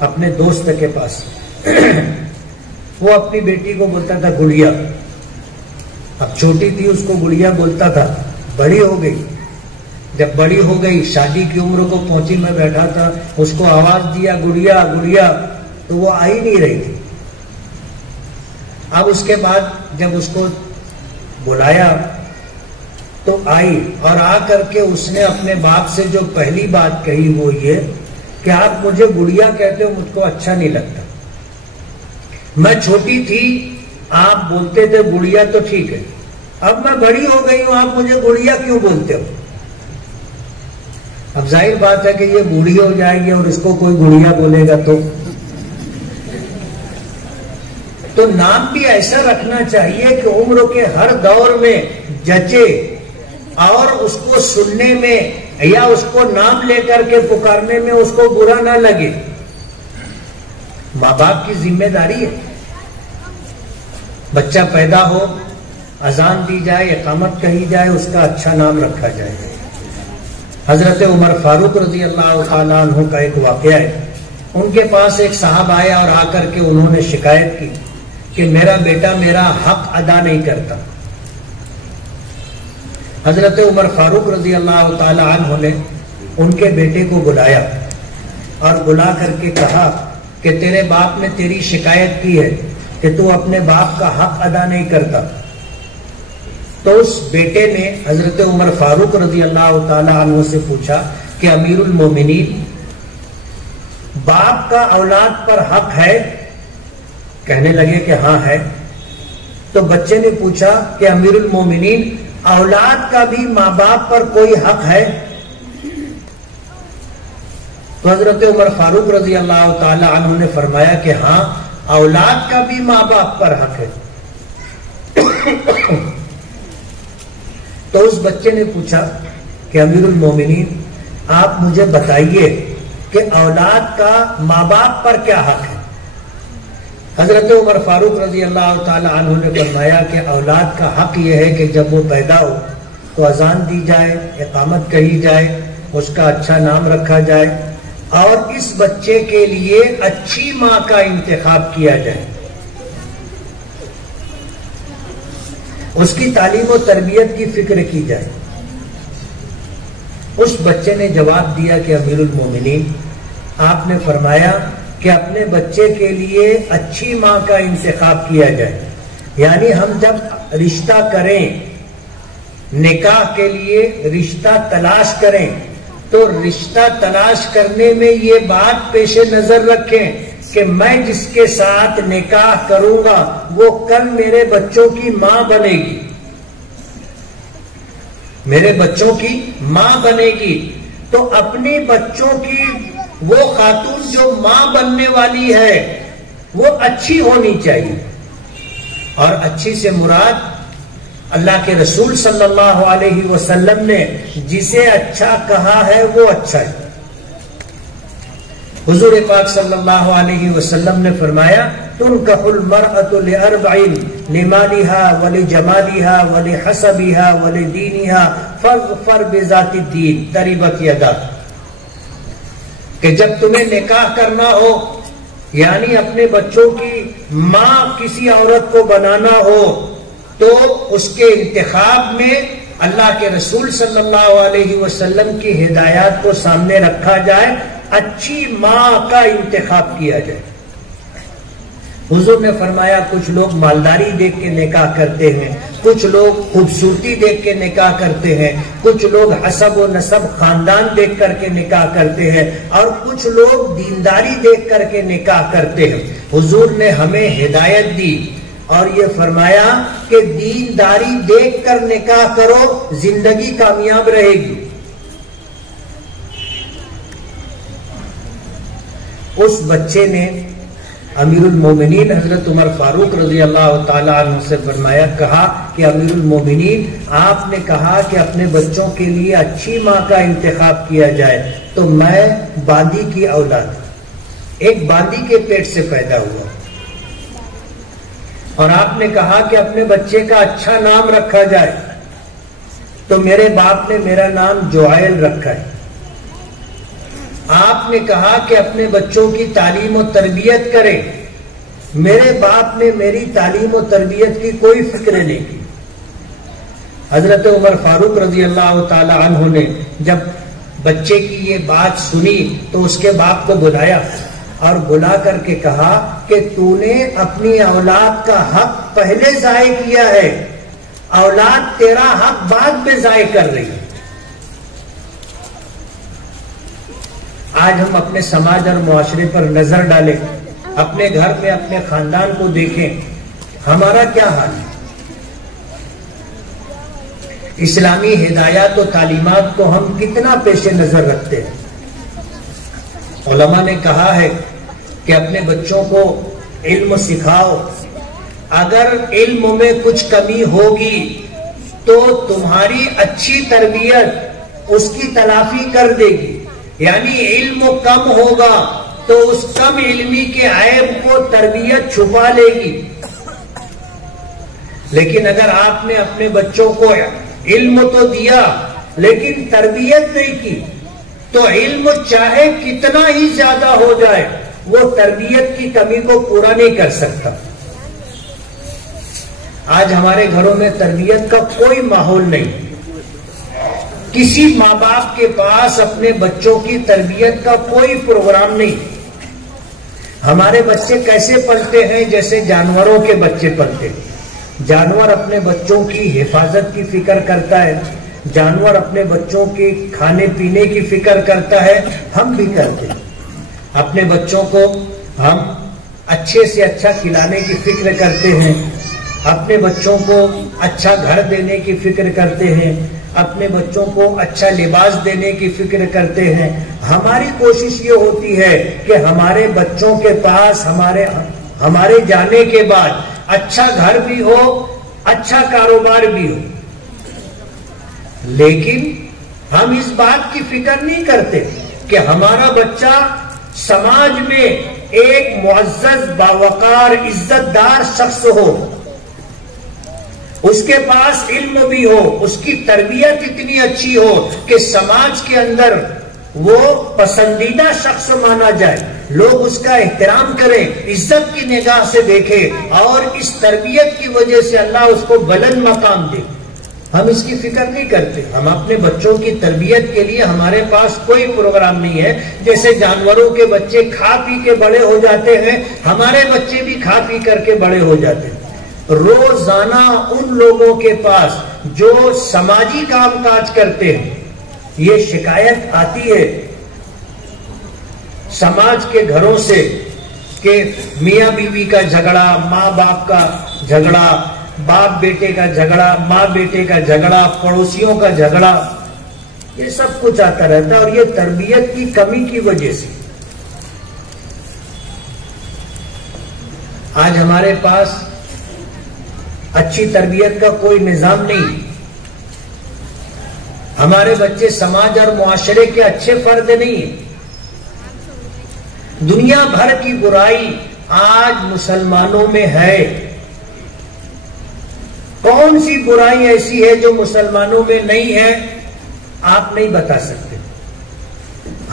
اپنے دوست کے پاس، وہ اپنی بیٹی کو بولتا تھا گڑیا۔ اب چھوٹی تھی اس کو گڑیا بولتا تھا، بڑی ہو گئی، جب بڑی ہو گئی شادی کی عمر کو پہنچی، میں بیٹھا تھا اس کو آواز دیا گڑیا گڑیا تو وہ آ ہی نہیں رہی تھی۔ اب اس کے بعد جب اس کو بلایا تو آئی، اور آ کر کے اس نے اپنے باپ سے جو پہلی بات کہی وہ یہ کہ آپ مجھے گڑیا کہتے ہو، مجھ کو اچھا نہیں لگتا۔ میں چھوٹی تھی آپ بولتے تھے گڑیا تو ٹھیک ہے، اب میں بڑی ہو گئی ہوں آپ مجھے گڑیا کیوں بولتے ہو؟ اب ظاہر بات ہے کہ یہ بوڑھی ہو جائے گی اور اس کو کوئی گڑیا بولے گا تو نام بھی ایسا رکھنا چاہیے کہ عمر کے ہر دور میں جچے اور اس کو سننے میں یا اس کو نام لے کر کے پکارنے میں اس کو برا نہ لگے۔ ماں باپ کی ذمہ داری ہے. بچہ پیدا ہو، اذان دی جائے، اقامت کہی جائے، اس کا اچھا نام رکھا جائے. حضرت عمر فاروق رضی اللہ تعالیٰ عنہ کا ایک واقعہ ہے. ان کے پاس ایک صاحب آیا اور آ کر کے انہوں نے شکایت کی کہ میرا بیٹا میرا حق ادا نہیں کرتا. حضرت عمر فاروق رضی اللہ تعالیٰ عنہ نے ان کے بیٹے کو بلایا اور بلا کر کے کہا کہ تیرے باپ نے تیری شکایت کی ہے کہ تو اپنے باپ کا حق ادا نہیں کرتا. تو اس بیٹے نے حضرت عمر فاروق رضی اللہ تعالیٰ عنہ سے پوچھا کہ امیر المومنین، باپ کا اولاد پر حق ہے؟ کہنے لگے کہ ہاں ہے. تو بچے نے پوچھا کہ امیر المومنین، اولاد کا بھی ماں باپ پر کوئی حق ہے؟ تو حضرت عمر فاروق رضی اللہ تعالی عنہ نے فرمایا کہ ہاں، اولاد کا بھی ماں باپ پر حق ہے. تو اس بچے نے پوچھا کہ امیر المومنین، آپ مجھے بتائیے کہ اولاد کا ماں باپ پر کیا حق ہے؟ حضرت عمر فاروق رضی اللہ تعالی عنہ نے فرمایا کہ اولاد کا حق یہ ہے کہ جب وہ پیدا ہو تو اذان دی جائے، اقامت کہی جائے، اس کا اچھا نام رکھا جائے اور اس بچے کے لیے اچھی ماں کا انتخاب کیا جائے. اس کی تعلیم و تربیت کی فکر کی جائے. اس بچے نے جواب دیا کہ امیر المومنین، آپ نے فرمایا کہ اپنے بچے کے لیے اچھی ماں کا انتخاب کیا جائے. یعنی ہم جب رشتہ کریں، نکاح کے لیے رشتہ تلاش کریں، تو رشتہ تلاش کرنے میں یہ بات پیش نظر رکھیں کہ میں جس کے ساتھ نکاح کروں گا وہ کل میرے بچوں کی ماں بنے گی، میرے بچوں کی ماں بنے گی. تو اپنے بچوں کی وہ خاتون جو ماں بننے والی ہے وہ اچھی ہونی چاہیے. اور اچھی سے مراد اللہ کے رسول صلی اللہ علیہ وسلم نے جسے اچھا کہا ہے وہ اچھا ہے. حضور پاک صلی اللہ علیہ وسلم نے فرمایا تنکح المرأة لأربع لمالها ولجمالها ولحسبها ولدینها فاظفر بذات الدین تربت یداک. کہ جب تمہیں نکاح کرنا ہو، یعنی اپنے بچوں کی ماں کسی عورت کو بنانا ہو، تو اس کے انتخاب میں اللہ کے رسول صلی اللہ علیہ وسلم کی ہدایات کو سامنے رکھا جائے، اچھی ماں کا انتخاب کیا جائے. حضور نے فرمایا کچھ لوگ مالداری دیکھ کے نکاح کرتے ہیں، کچھ لوگ خوبصورتی دیکھ کے نکاح کرتے ہیں، کچھ لوگ حسب و نسب خاندان دیکھ کر کے نکاح کرتے ہیں، اور کچھ لوگ دینداری دیکھ کر کے نکاح کرتے ہیں. حضور نے ہمیں ہدایت دی اور یہ فرمایا کہ دینداری دیکھ کر نکاح کرو، زندگی کامیاب رہے گی. اس بچے نے امیر المومنین حضرت عمر فاروق رضی اللہ تعالی عنہ سے فرمایا، کہا کہ امیر المومنین، آپ نے کہا کہ اپنے بچوں کے لیے اچھی ماں کا انتخاب کیا جائے، تو میں باندی کی اولاد، ایک باندی کے پیٹ سے پیدا ہوا، اور آپ نے کہا کہ اپنے بچے کا اچھا نام رکھا جائے، تو میرے باپ نے میرا نام جوائل رکھا ہے. آپ نے کہا کہ اپنے بچوں کی تعلیم و تربیت کریں، میرے باپ نے میری تعلیم و تربیت کی کوئی فکر نہیں کی. حضرت عمر فاروق رضی اللہ تعالی عنہ نے جب بچے کی یہ بات سنی تو اس کے باپ کو بلایا اور بلا کر کے کہا کہ تو نے اپنی اولاد کا حق پہلے ضائع کیا ہے، اولاد تیرا حق بعد میں ضائع کر رہی ہے. آج ہم اپنے سماج اور معاشرے پر نظر ڈالیں، اپنے گھر میں اپنے خاندان کو دیکھیں، ہمارا کیا حال ہے. اسلامی ہدایات و تعلیمات کو ہم کتنا پیش نظر رکھتے ہیں. علماء نے کہا ہے کہ اپنے بچوں کو علم سکھاؤ، اگر علم میں کچھ کمی ہوگی تو تمہاری اچھی تربیت اس کی تلافی کر دے گی. یعنی علم کم ہوگا تو اس کم علمی کے عیب کو تربیت چھپا لے گی. لیکن اگر آپ نے اپنے بچوں کو علم تو دیا لیکن تربیت نہیں کی تو علم چاہے کتنا ہی زیادہ ہو جائے وہ تربیت کی کمی کو پورا نہیں کر سکتا. آج ہمارے گھروں میں تربیت کا کوئی ماحول نہیں. کسی ماں باپ کے پاس اپنے بچوں کی تربیت کا کوئی پروگرام نہیں. ہمارے بچے کیسے پلتے ہیں؟ جیسے جانوروں کے بچے پلتے. جانور اپنے بچوں کی حفاظت کی فکر کرتا ہے، جانور اپنے بچوں کے کھانے پینے کی فکر کرتا ہے. ہم بھی کرتے ہیں. اپنے بچوں کو ہم اچھے سے اچھا کھلانے کی فکر کرتے ہیں، اپنے بچوں کو اچھا گھر دینے کی فکر کرتے ہیں، اپنے بچوں کو اچھا لباس دینے کی فکر کرتے ہیں. ہماری کوشش یہ ہوتی ہے کہ ہمارے بچوں کے پاس ہمارے جانے کے بعد اچھا گھر بھی ہو، اچھا کاروبار بھی ہو. لیکن ہم اس بات کی فکر نہیں کرتے کہ ہمارا بچہ سماج میں ایک معزز، باوقار، عزت دار شخص ہو، اس کے پاس علم بھی ہو، اس کی تربیت اتنی اچھی ہو کہ سماج کے اندر وہ پسندیدہ شخص مانا جائے، لوگ اس کا احترام کریں، عزت کی نگاہ سے دیکھیں اور اس تربیت کی وجہ سے اللہ اس کو بلند مقام دے. ہم اس کی فکر نہیں کرتے. ہم اپنے بچوں کی تربیت کے لیے ہمارے پاس کوئی پروگرام نہیں ہے. جیسے جانوروں کے بچے کھا پی کے بڑے ہو جاتے ہیں، ہمارے بچے بھی کھا پی کر کے بڑے ہو جاتے ہیں. روزانہ ان لوگوں کے پاس جو سماجی کام کاج کرتے ہیں یہ شکایت آتی ہے سماج کے گھروں سے کہ میاں بیوی کا جھگڑا، ماں باپ کا جھگڑا، باپ بیٹے کا جھگڑا، ماں بیٹے کا جھگڑا، پڑوسیوں کا جھگڑا، یہ سب کچھ آتا رہتا ہے. اور یہ تربیت کی کمی کی وجہ سے. آج ہمارے پاس اچھی تربیت کا کوئی نظام نہیں. ہمارے بچے سماج اور معاشرے کے اچھے فرد نہیں ہیں. دنیا بھر کی برائی آج مسلمانوں میں ہے. کون سی برائی ایسی ہے جو مسلمانوں میں نہیں ہے؟ آپ نہیں بتا سکتے.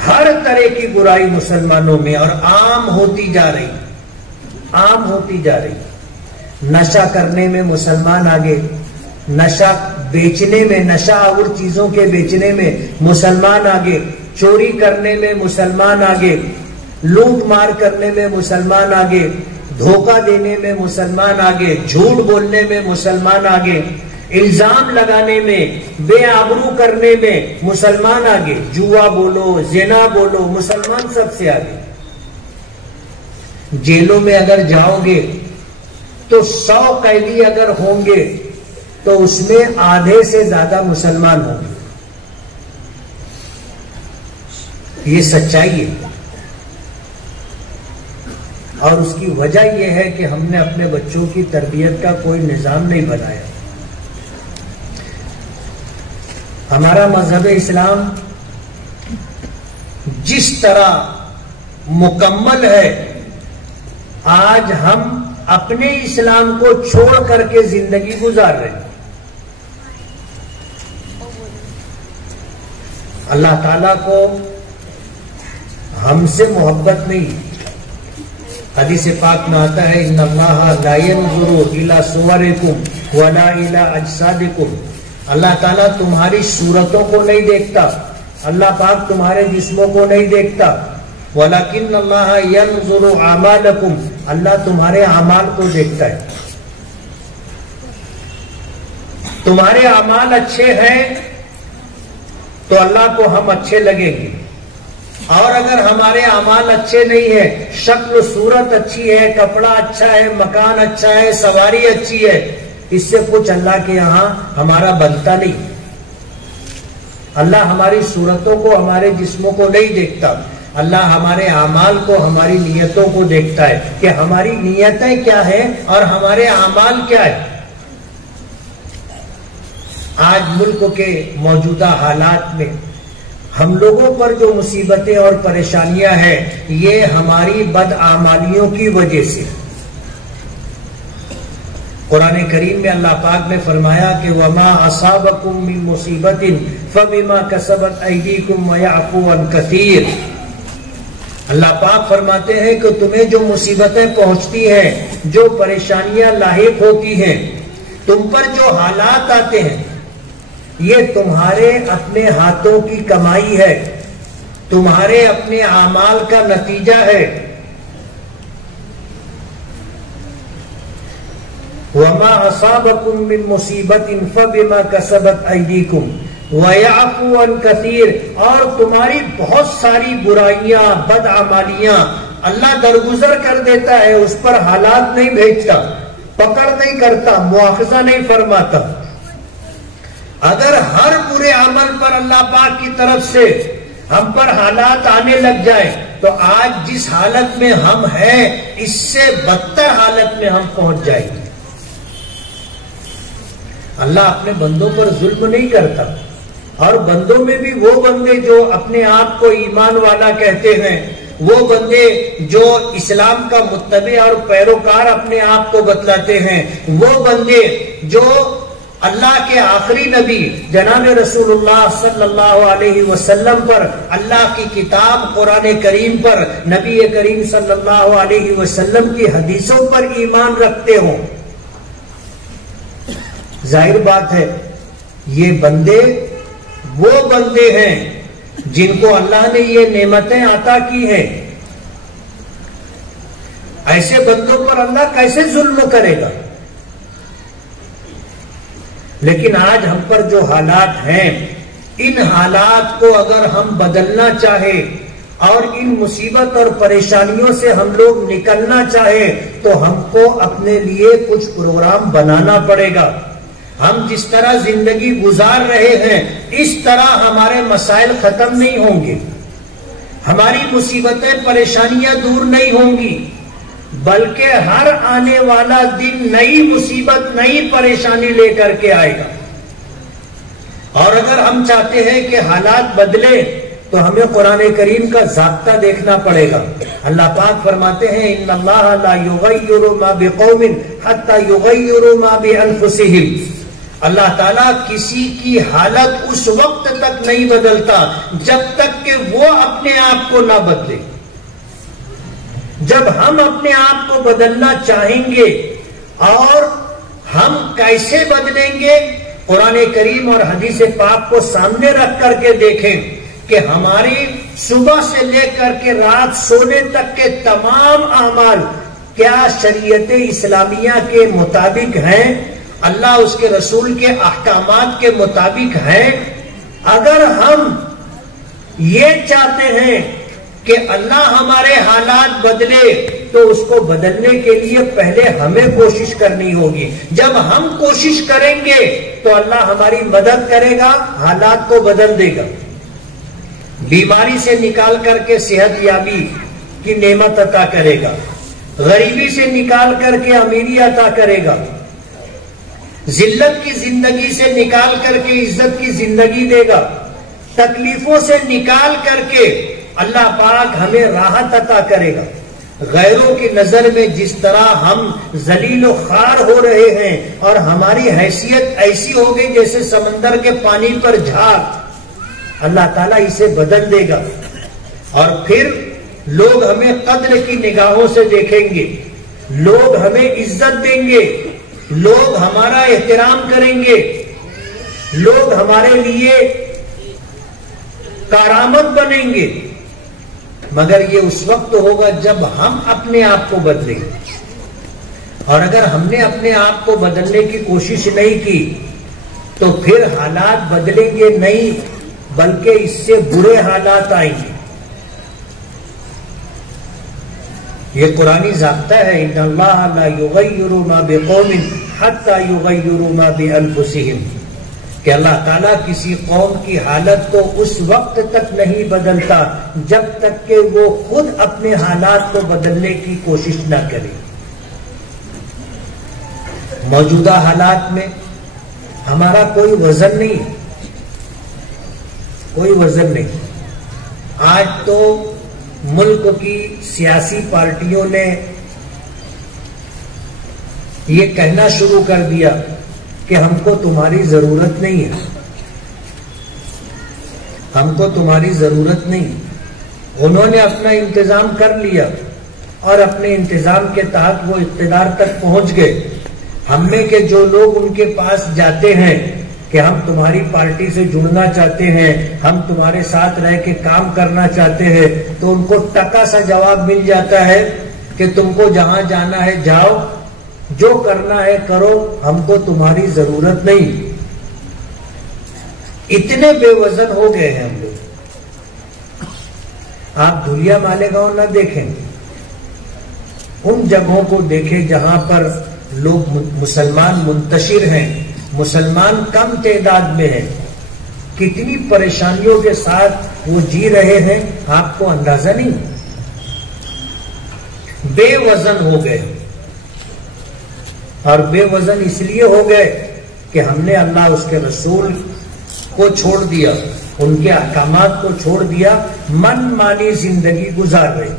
ہر طرح کی برائی مسلمانوں میں اور عام ہوتی جا رہی، عام ہوتی جا رہی. نشہ کرنے میں مسلمان آگے، نشہ بیچنے میں، نشہ اور چیزوں کے بیچنے میں مسلمان آگے، چوری کرنے میں مسلمان آگے، لوٹ مار کرنے میں مسلمان آگے، دھوکہ دینے میں مسلمان آگے، جھوٹ بولنے میں مسلمان آگے، الزام لگانے میں، بے آبرو کرنے میں مسلمان آگے، جوا بولو، زنا بولو، مسلمان سب سے آگے. جیلوں میں اگر جاؤ گے تو 100 قیدی اگر ہوں گے تو اس میں آدھے سے زیادہ مسلمان ہوں گے. یہ سچائی ہے. اور اس کی وجہ یہ ہے کہ ہم نے اپنے بچوں کی تربیت کا کوئی نظام نہیں بنایا. ہمارا مذہب اسلام جس طرح مکمل ہے، آج ہم اپنے اسلام کو چھوڑ کر کے زندگی گزار رہے ہیں. اللہ تعالیٰ کو ہم سے محبت نہیں. حدیث پاک میں آتا ہے ان اللہ لا ينظر الى صورکم ولا الى اجسادکم. اللہ تعالیٰ تمہاری صورتوں کو نہیں دیکھتا، اللہ پاک تمہارے جسموں کو نہیں دیکھتا. وَلَكِنَّ اللَّهَ يَنْظُرُ أَعْمَالَكُمْ. اللہ تمہارے اعمال کو دیکھتا ہے. تمہارے اعمال اچھے ہیں تو اللہ کو ہم اچھے لگیں گے، اور اگر ہمارے اعمال اچھے نہیں ہیں، شکل و صورت اچھی ہے، کپڑا اچھا ہے، مکان اچھا ہے، سواری اچھی ہے، اس سے کچھ اللہ کے یہاں ہمارا بنتا نہیں. اللہ ہماری صورتوں کو، ہمارے جسموں کو نہیں دیکھتا. اللہ ہمارے اعمال کو، ہماری نیتوں کو دیکھتا ہے کہ ہماری نیتیں کیا ہیں اور ہمارے اعمال کیا ہیں. آج ملک کے موجودہ حالات میں ہم لوگوں پر جو مصیبتیں اور پریشانیاں ہیں یہ ہماری بدعمالیوں کی وجہ سے۔ قرآن کریم میں اللہ پاک نے فرمایا کہ وَمَا أَصَابَكُم مِّن مُّصِيبَةٍ فَبِمَا كَسَبَتْ أَيْدِيكُمْ وَيَعْفُو عَن كَثِيرٍ۔ اللہ پاک فرماتے ہیں کہ تمہیں جو مصیبتیں پہنچتی ہیں، جو پریشانیاں لاحق ہوتی ہیں، تم پر جو حالات آتے ہیں، یہ تمہارے اپنے ہاتھوں کی کمائی ہے، تمہارے اپنے اعمال کا نتیجہ ہے۔ وَمَا أَصَابَكُم مِّن مُّصِيبَةٍ فَبِمَا كَسَبَتْ أَيْدِيكُمْ وَيَعْفُو عَن كَثِيرٍ، اور تمہاری بہت ساری برائیاں، بدعمالیاں اللہ درگزر کر دیتا ہے، اس پر حالات نہیں بھیجتا، پکڑ نہیں کرتا، مواخذہ نہیں فرماتا۔ اگر ہر برے عمل پر اللہ پاک کی طرف سے ہم پر حالات آنے لگ جائیں تو آج جس حالت میں ہم ہیں اس سے بدتر حالت میں ہم پہنچ جائیں گے۔ اللہ اپنے بندوں پر ظلم نہیں کرتا، اور بندوں میں بھی وہ بندے جو اپنے آپ کو ایمان والا کہتے ہیں، وہ بندے جو اسلام کا متبع اور پیروکار اپنے آپ کو بتلاتے ہیں، وہ بندے جو اللہ کے آخری نبی جناب رسول اللہ صلی اللہ علیہ وسلم پر، اللہ کی کتاب قرآن کریم پر، نبی کریم صلی اللہ علیہ وسلم کی حدیثوں پر ایمان رکھتے ہوں، ظاہر بات ہے یہ بندے وہ بندے ہیں جن کو اللہ نے یہ نعمتیں عطا کی ہیں۔ ایسے بندوں پر اللہ کیسے ظلم کرے گا؟ لیکن آج ہم پر جو حالات ہیں، ان حالات کو اگر ہم بدلنا چاہیں اور ان مصیبت اور پریشانیوں سے ہم لوگ نکلنا چاہیں تو ہم کو اپنے لیے کچھ پروگرام بنانا پڑے گا۔ ہم جس طرح زندگی گزار رہے ہیں اس طرح ہمارے مسائل ختم نہیں ہوں گے، ہماری مصیبتیں پریشانیاں دور نہیں ہوں گی، بلکہ ہر آنے والا دن نئی مصیبت، نئی پریشانی لے کر کے آئے گا۔ اور اگر ہم چاہتے ہیں کہ حالات بدلے تو ہمیں قرآن کریم کا ضابطہ دیکھنا پڑے گا۔ اللہ پاک فرماتے ہیں ان اللہ لا یغیر ما بقوم حتی یغیروا ما بانفسہم۔ اللہ تعالیٰ کسی کی حالت اس وقت تک نہیں بدلتا جب تک کہ وہ اپنے آپ کو نہ بدلے۔ جب ہم اپنے آپ کو بدلنا چاہیں گے، اور ہم کیسے بدلیں گے؟ قرآن کریم اور حدیث پاک کو سامنے رکھ کر کے دیکھیں کہ ہماری صبح سے لے کر کے رات سونے تک کے تمام اعمال کیا شریعت اسلامیہ کے مطابق ہیں، اللہ اس کے رسول کے احکامات کے مطابق ہیں؟ اگر ہم یہ چاہتے ہیں کہ اللہ ہمارے حالات بدلے تو اس کو بدلنے کے لیے پہلے ہمیں کوشش کرنی ہوگی۔ جب ہم کوشش کریں گے تو اللہ ہماری مدد کرے گا، حالات کو بدل دے گا، بیماری سے نکال کر کے صحت یابی کی نعمت عطا کرے گا، غریبی سے نکال کر کے امیری عطا کرے گا، ذلت کی زندگی سے نکال کر کے عزت کی زندگی دے گا، تکلیفوں سے نکال کر کے اللہ پاک ہمیں راحت عطا کرے گا۔ غیروں کی نظر میں جس طرح ہم ذلیل و خوار ہو رہے ہیں اور ہماری حیثیت ایسی ہو گئی جیسے سمندر کے پانی پر جھاگ، اللہ تعالیٰ اسے بدل دے گا، اور پھر لوگ ہمیں قدر کی نگاہوں سے دیکھیں گے، لوگ ہمیں عزت دیں گے، لوگ ہمارا احترام کریں گے، لوگ ہمارے لیے کارآمد بنیں گے، مگر یہ اس وقت ہوگا جب ہم اپنے آپ کو بدلیں گے۔ اور اگر ہم نے اپنے آپ کو بدلنے کی کوشش نہیں کی تو پھر حالات بدلیں گے نہیں، بلکہ اس سے برے حالات آئیں گے۔ یہ قرآنی ضابطہ ہے ان اللہ لا یغیر ما بقوم حتی یغیروا ما بانفسہم، کہ اللہ تعالیٰ کسی قوم کی حالت کو اس وقت تک نہیں بدلتا جب تک کہ وہ خود اپنے حالات کو بدلنے کی کوشش نہ کرے۔ موجودہ حالات میں ہمارا کوئی وزن نہیں، کوئی وزن نہیں۔ آج تو ملک کی سیاسی پارٹیوں نے یہ کہنا شروع کر دیا کہ ہم کو تمہاری ضرورت نہیں ہے، ہم کو تمہاری ضرورت نہیں۔ انہوں نے اپنا انتظام کر لیا اور اپنے انتظام کے تحت وہ اقتدار تک پہنچ گئے۔ ہم میں کے جو لوگ ان کے پاس جاتے ہیں کہ ہم تمہاری پارٹی سے جڑنا چاہتے ہیں، ہم تمہارے ساتھ رہ کے کام کرنا چاہتے ہیں، تو ان کو ٹکا سا جواب مل جاتا ہے کہ تم کو جہاں جانا ہے جاؤ، جو کرنا ہے کرو، ہم کو تمہاری ضرورت نہیں۔ اتنے بے وزن ہو گئے ہیں ہم لوگ۔ آپ دھولیا مالیگاؤں نہ دیکھیں، ان جگہوں کو دیکھیں جہاں پر لوگ مسلمان منتشر ہیں، مسلمان کم تعداد میں ہیں، کتنی پریشانیوں کے ساتھ وہ جی رہے ہیں، آپ کو اندازہ نہیں۔ بے وزن ہو گئے، اور بے وزن اس لیے ہو گئے کہ ہم نے اللہ اس کے رسول کو چھوڑ دیا، ان کے احکامات کو چھوڑ دیا، من مانی زندگی گزار رہے۔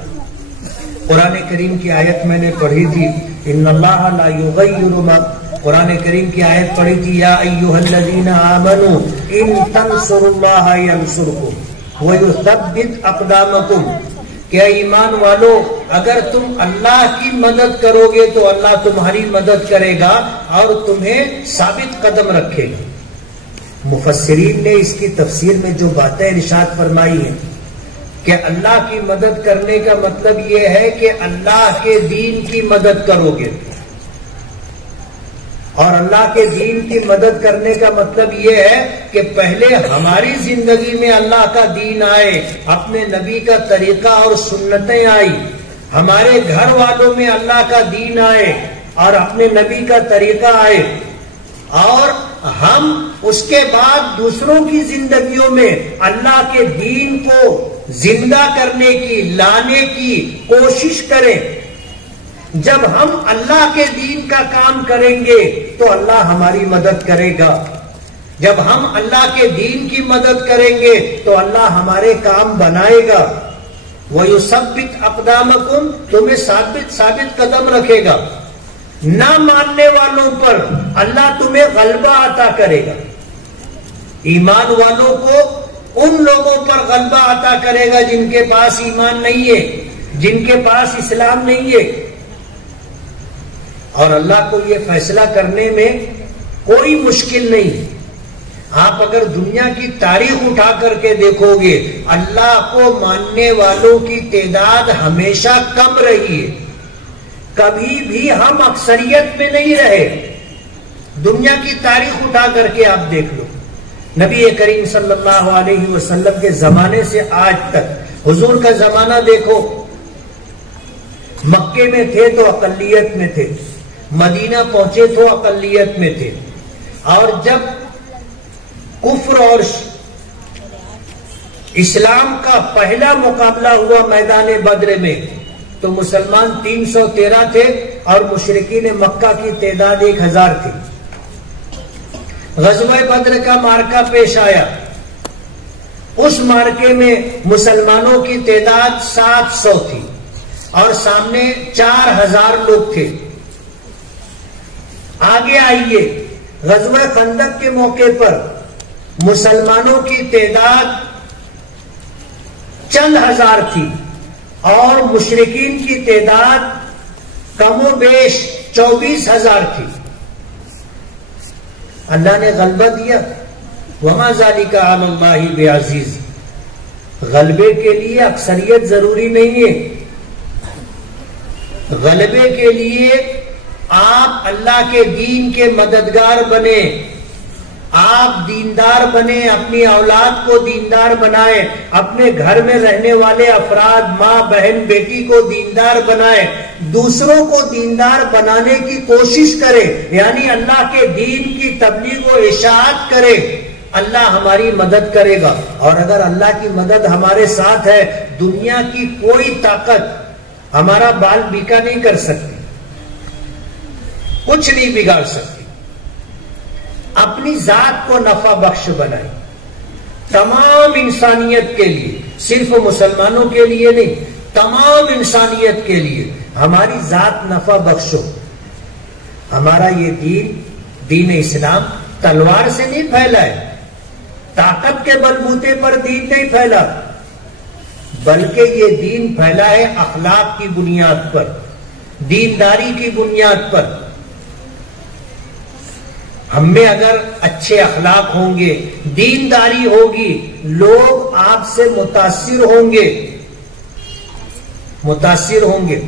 قرآن کریم کی آیت میں نے پڑھی تھی، ان اللہ لا یغیر ما، قرآن کریم کی آیت پڑھی تھی، یا ایھا الذین آمنوا ان تنصروا اللہ ینصرکم ویثبت اقدامکم، کہ ایمان والو اگر تم اللہ کی مدد کرو گے تو اللہ تمہاری مدد کرے گا اور تمہیں ثابت قدم رکھے گا۔ مفسرین نے اس کی تفسیر میں جو باتیں ارشاد فرمائی ہیں کہ اللہ کی مدد کرنے کا مطلب یہ ہے کہ اللہ کے دین کی مدد کرو گے، اور اللہ کے دین کی مدد کرنے کا مطلب یہ ہے کہ پہلے ہماری زندگی میں اللہ کا دین آئے، اپنے نبی کا طریقہ اور سنتیں آئی، ہمارے گھر والوں میں اللہ کا دین آئے اور اپنے نبی کا طریقہ آئے، اور ہم اس کے بعد دوسروں کی زندگیوں میں اللہ کے دین کو زندہ کرنے کی، لانے کی کوشش کریں۔ جب ہم اللہ کے دین کا کام کریں گے تو اللہ ہماری مدد کرے گا، جب ہم اللہ کے دین کی مدد کریں گے تو اللہ ہمارے کام بنائے گا۔ وَيُثَبِّتْ أَقْدَامَكُمْ، تمہیں ثابت قدم رکھے گا۔ نہ ماننے والوں پر اللہ تمہیں غلبہ عطا کرے گا، ایمان والوں کو ان لوگوں پر غلبہ عطا کرے گا جن کے پاس ایمان نہیں ہے، جن کے پاس اسلام نہیں ہے۔ اور اللہ کو یہ فیصلہ کرنے میں کوئی مشکل نہیں۔ آپ اگر دنیا کی تاریخ اٹھا کر کے دیکھو گے، اللہ کو ماننے والوں کی تعداد ہمیشہ کم رہی ہے، کبھی بھی ہم اکثریت میں نہیں رہے۔ دنیا کی تاریخ اٹھا کر کے آپ دیکھ لو، نبی کریم صلی اللہ علیہ وسلم کے زمانے سے آج تک، حضور کا زمانہ دیکھو، مکے میں تھے تو اقلیت میں تھے، مدینہ پہنچے تو اقلیت میں تھے، اور جب کفر اور اسلام کا پہلا مقابلہ ہوا میدان بدر میں تو مسلمان 313 تھے اور مشرکین مکہ کی تعداد 1000 تھی۔ غزوہ بدر کا مارکہ پیش آیا، اس مارکے میں مسلمانوں کی تعداد 700 تھی اور سامنے 4000 لوگ تھے۔ آگے آئیے، غزوہ خندق کے موقع پر مسلمانوں کی تعداد چند ہزار تھی اور مشرکین کی تعداد کم و بیش 24,000 تھی۔ اللہ نے غلبہ دیا، وَمَا ذَلِكَ عَلَى اللَّهِ بِعَزِيزٍ۔ غلبے کے لیے اکثریت ضروری نہیں ہے، غلبے کے لیے آپ اللہ کے دین کے مددگار بنے، آپ دیندار بنے، اپنی اولاد کو دیندار بنائیں، اپنے گھر میں رہنے والے افراد، ماں بہن بیٹی کو دیندار بنائیں، دوسروں کو دیندار بنانے کی کوشش کریں، یعنی اللہ کے دین کی تبلیغ و اشاعت کریں، اللہ ہماری مدد کرے گا۔ اور اگر اللہ کی مدد ہمارے ساتھ ہے، دنیا کی کوئی طاقت ہمارا بال بیکا نہیں کر سکتی، کچھ نہیں بگاڑ سکتی۔ اپنی ذات کو نفع بخش بنائیں، تمام انسانیت کے لیے، صرف مسلمانوں کے لیے نہیں، تمام انسانیت کے لیے ہماری ذات نفع بخشو۔ ہمارا یہ دین اسلام تلوار سے نہیں پھیلا ہے، طاقت کے بلبوتے پر دین نہیں پھیلا، بلکہ یہ دین پھیلا ہے اخلاق کی بنیاد پر، دینداری کی بنیاد پر۔ ہم میں اگر اچھے اخلاق ہوں گے، دینداری ہوگی، لوگ آپ سے متاثر ہوں گے۔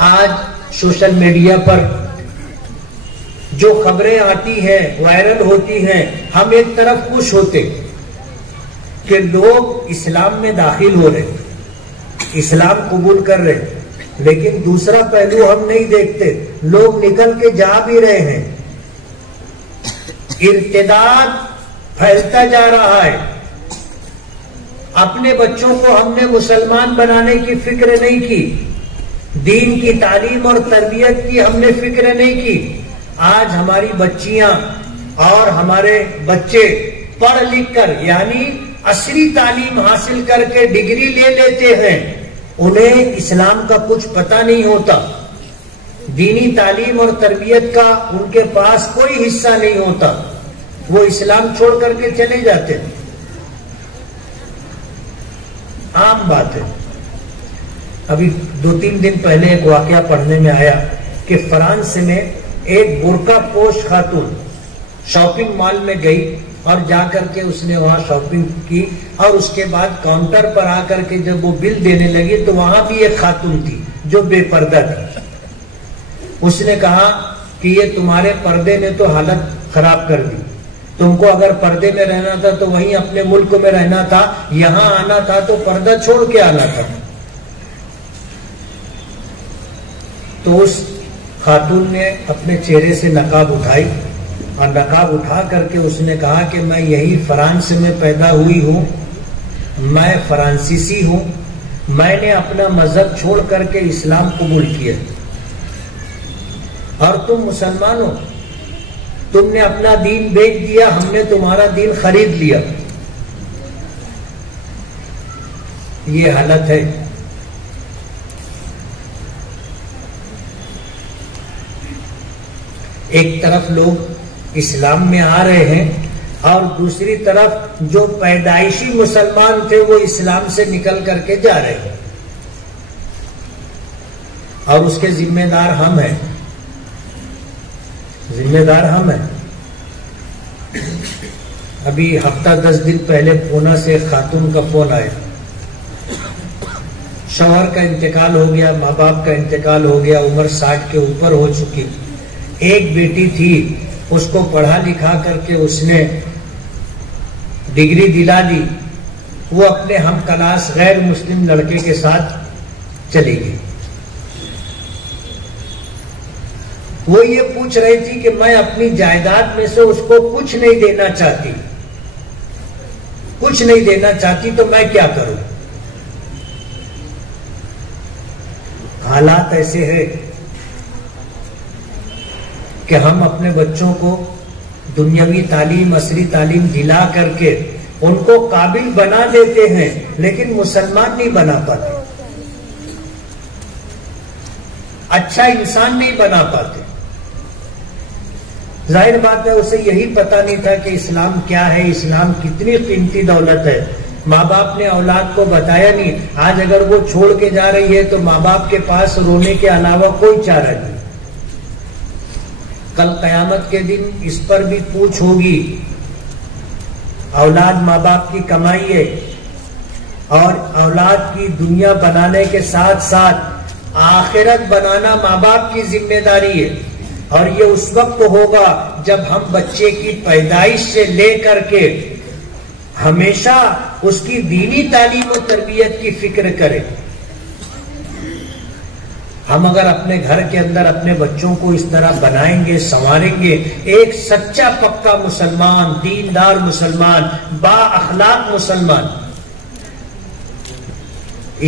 آج سوشل میڈیا پر جو خبریں آتی ہیں، وائرل ہوتی ہیں، ہم ایک طرف خوش ہوتے کہ لوگ اسلام میں داخل ہو رہے، اسلام قبول کر رہے، لیکن دوسرا پہلو ہم نہیں دیکھتے، لوگ نکل کے جا بھی رہے ہیں، ارتداد پھیلتا جا رہا ہے۔ اپنے بچوں کو ہم نے مسلمان بنانے کی فکر نہیں کی، دین کی تعلیم اور تربیت کی ہم نے فکر نہیں کی۔ آج ہماری بچیاں اور ہمارے بچے پڑھ لکھ کر، یعنی عصری تعلیم حاصل کر کے ڈگری لے لیتے ہیں، انہیں اسلام کا کچھ پتہ نہیں ہوتا، دینی تعلیم اور تربیت کا ان کے پاس کوئی حصہ نہیں ہوتا، وہ اسلام چھوڑ کر کے چلے جاتے ہیں۔ عام بات ہے۔ ابھی 2-3 دن پہلے ایک واقعہ پڑھنے میں آیا کہ فرانس میں ایک برقع پوش خاتون شاپنگ مال میں گئی اور جا کر کے اس نے وہاں شاپنگ کی، اور اس کے بعد کاؤنٹر پر آ کر کے جب وہ بل دینے لگی تو وہاں بھی ایک خاتون تھی جو بے پردہ تھی۔ اس نے کہا کہ یہ تمہارے پردے نے تو حالت خراب کر دی، تم کو اگر پردے میں رہنا تھا تو وہیں اپنے ملک میں رہنا تھا، یہاں آنا تھا تو پردہ چھوڑ کے آنا تھا۔ تو اس خاتون نے اپنے چہرے سے نقاب اٹھائی اور نقاب اٹھا کر کے اس نے کہا کہ میں یہی فرانس میں پیدا ہوئی ہوں، میں فرانسیسی ہوں، میں نے اپنا مذہب چھوڑ کر کے اسلام قبول کیا، اور تم مسلمان ہو، تم نے اپنا دین بیچ دیا، ہم نے تمہارا دین خرید لیا۔ یہ حالت ہے۔ ایک طرف لوگ اسلام میں آ رہے ہیں اور دوسری طرف جو پیدائشی مسلمان تھے وہ اسلام سے نکل کر کے جا رہے ہیں، اور اس کے ذمہ دار ہم ہیں، ذمہ دار ہم ہیں۔ ابھی ہفتہ 10 دن پہلے پونا سے خاتون کا فون آیا، شوہر کا انتقال ہو گیا، ماں باپ کا انتقال ہو گیا، عمر 60 کے اوپر ہو چکی، ایک بیٹی تھی، اس کو پڑھا لکھا کر کے اس نے ڈگری دلا دی، وہ اپنے ہم کلاس غیر مسلم لڑکے کے ساتھ چلی گئی۔ وہ یہ پوچھ رہی تھی کہ میں اپنی جائیداد میں سے اس کو کچھ نہیں دینا چاہتی، کچھ نہیں دینا چاہتی، تو میں کیا کروں؟ حالات ایسے ہیں کہ ہم اپنے بچوں کو دنیاوی تعلیم، عصری تعلیم دلا کر کے ان کو قابل بنا دیتے ہیں، لیکن مسلمان نہیں بنا پاتے، اچھا انسان نہیں بنا پاتے۔ ظاہر بات ہے اسے یہی پتہ نہیں تھا کہ اسلام کیا ہے، اسلام کتنی قیمتی دولت ہے، ماں باپ نے اولاد کو بتایا نہیں۔ آج اگر وہ چھوڑ کے جا رہی ہے تو ماں باپ کے پاس رونے کے علاوہ کوئی چارہ نہیں۔ کل قیامت کے دن اس پر بھی پوچھ ہوگی۔ اولاد ماں باپ کی کمائی ہے، اور اولاد کی دنیا بنانے کے ساتھ ساتھ آخرت بنانا ماں باپ کی ذمہ داری ہے، اور یہ اس وقت ہوگا جب ہم بچے کی پیدائش سے لے کر کے ہمیشہ اس کی دینی تعلیم و تربیت کی فکر کریں۔ ہم اگر اپنے گھر کے اندر اپنے بچوں کو اس طرح بنائیں گے، سنواریں گے، ایک سچا پکا مسلمان، دیندار مسلمان، با اخلاق مسلمان،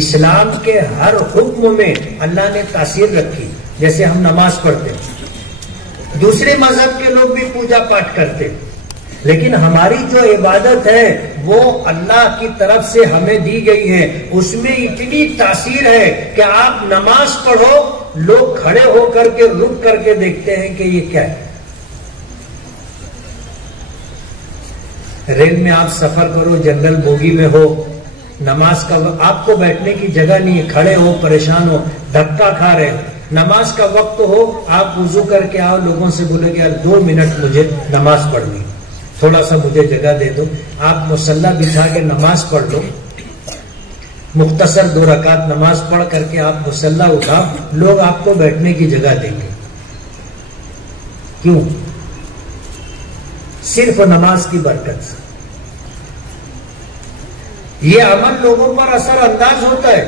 اسلام کے ہر حکم میں اللہ نے تاثیر رکھی۔ جیسے ہم نماز پڑھتے ہیں، دوسرے مذہب کے لوگ بھی پوجا پاٹ کرتے، لیکن ہماری جو عبادت ہے وہ اللہ کی طرف سے ہمیں دی گئی ہیں، اس میں اتنی تاثیر ہے کہ آپ نماز پڑھو، لوگ کھڑے ہو کر کے رک کر کے دیکھتے ہیں کہ یہ کیا ہے۔ ریل میں آپ سفر کرو، جنرل بوگی میں ہو، نماز کا وقت، آپ کو بیٹھنے کی جگہ نہیں ہے، کھڑے ہو، پریشان ہو، دھکا کھا رہے ہو، نماز کا وقت ہو، آپ وضو کر کے آؤ، لوگوں سے بولے کہ یار 2 منٹ مجھے نماز پڑھنی، تھوڑا سا مجھے جگہ دے دو، آپ مصلی بچھا کے نماز پڑھ لو، مختصر 2 رکعت نماز پڑھ کر کے آپ مصلی اٹھا، لوگ آپ کو بیٹھنے کی جگہ دیں گے۔ کیوں؟ صرف نماز کی برکت سے۔ یہ عمل لوگوں پر اثر انداز ہوتا ہے،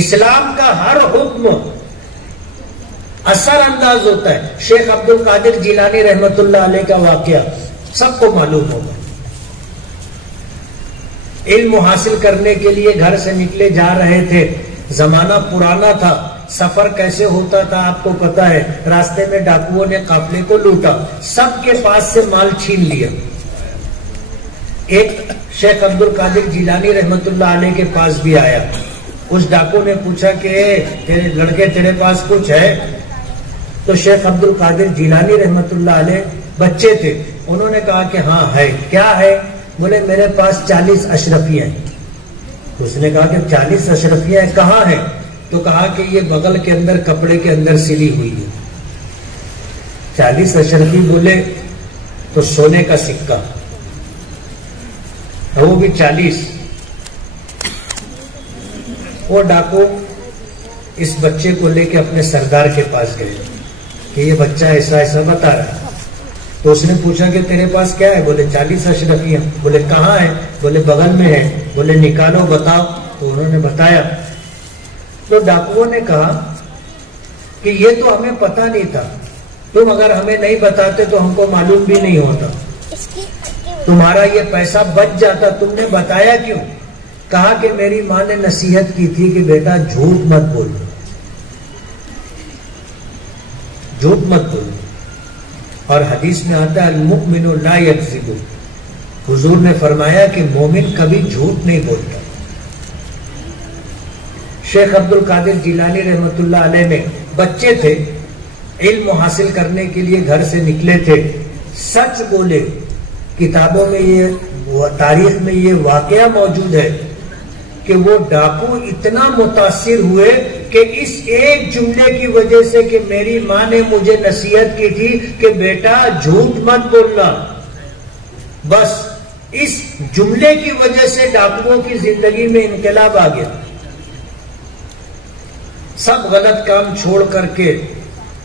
اسلام کا ہر حکم اثر انداز ہوتا ہے۔ شیخ عبد القادر جیلانی رحمت اللہ علیہ کا واقعہ سب کو معلوم ہوگا۔ علم حاصل کرنے کے لیے گھر سے نکلے جا رہے تھے، زمانہ پرانا تھا، سفر کیسے ہوتا تھا آپ کو پتا ہے، راستے میں ڈاکوؤں نے قافلے کو لوٹا، سب کے پاس سے مال چھین لیا۔ ایک شیخ عبد القادر جیلانی رحمت اللہ علیہ کے پاس بھی آیا، اس ڈاکو نے پوچھا کہ تیرے لڑکے تیرے پاس کچھ ہے؟ تو شیخ عبد القادر جیلانی رحمت اللہ علیہ بچے تھے، انہوں نے کہا کہ ہاں ہے۔ کیا ہے؟ بولے میرے پاس 40 اشرفیاں ہیں۔ اس نے کہا کہ 40 اشرفیاں ہیں، کہاں ہیں؟ تو کہا کہ یہ بغل کے اندر کپڑے کے اندر سلی ہوئی ہے۔ 40 اشرفی بولے تو سونے کا سکہ، وہ بھی 40۔ وہ ڈاکو اس بچے کو لے کے اپنے سردار کے پاس گئے کہ یہ بچہ ایسا ایسا بتا رہا ہے۔ تو اس نے پوچھا کہ تیرے پاس کیا ہے؟ بولے 40 اشرفیاں۔ بولے کہاں ہے؟ بولے بغل میں ہے۔ بولے نکالو بتاؤ۔ تو انہوں نے بتایا۔ تو ڈاکوؤں نے کہا کہ یہ تو ہمیں پتہ نہیں تھا، تم اگر ہمیں نہیں بتاتے تو ہم کو معلوم بھی نہیں ہوتا، تمہارا یہ پیسہ بچ جاتا، تم نے بتایا کیوں؟ کہا کہ میری ماں نے نصیحت کی تھی کہ بیٹا جھوٹ مت بولو، جھوٹ مت بولو۔ اور حدیث میں آتا ہے المؤمن لا یکذب، حضور نے فرمایا کہ مومن کبھی جھوٹ نہیں بولتا۔ شیخ عبد القادر جیلانی رحمت اللہ علیہ نے بچے تھے، علم حاصل کرنے کے لیے گھر سے نکلے تھے، سچ بولے۔ کتابوں میں یہ تاریخ میں یہ واقعہ موجود ہے کہ وہ ڈاکو اتنا متاثر ہوئے کہ اس ایک جملے کی وجہ سے کہ میری ماں نے مجھے نصیحت کی تھی کہ بیٹا جھوٹ مت بولنا، بس اس جملے کی وجہ سے ڈاکوؤں کی زندگی میں انقلاب آ گیا۔ سب غلط کام چھوڑ کر کے،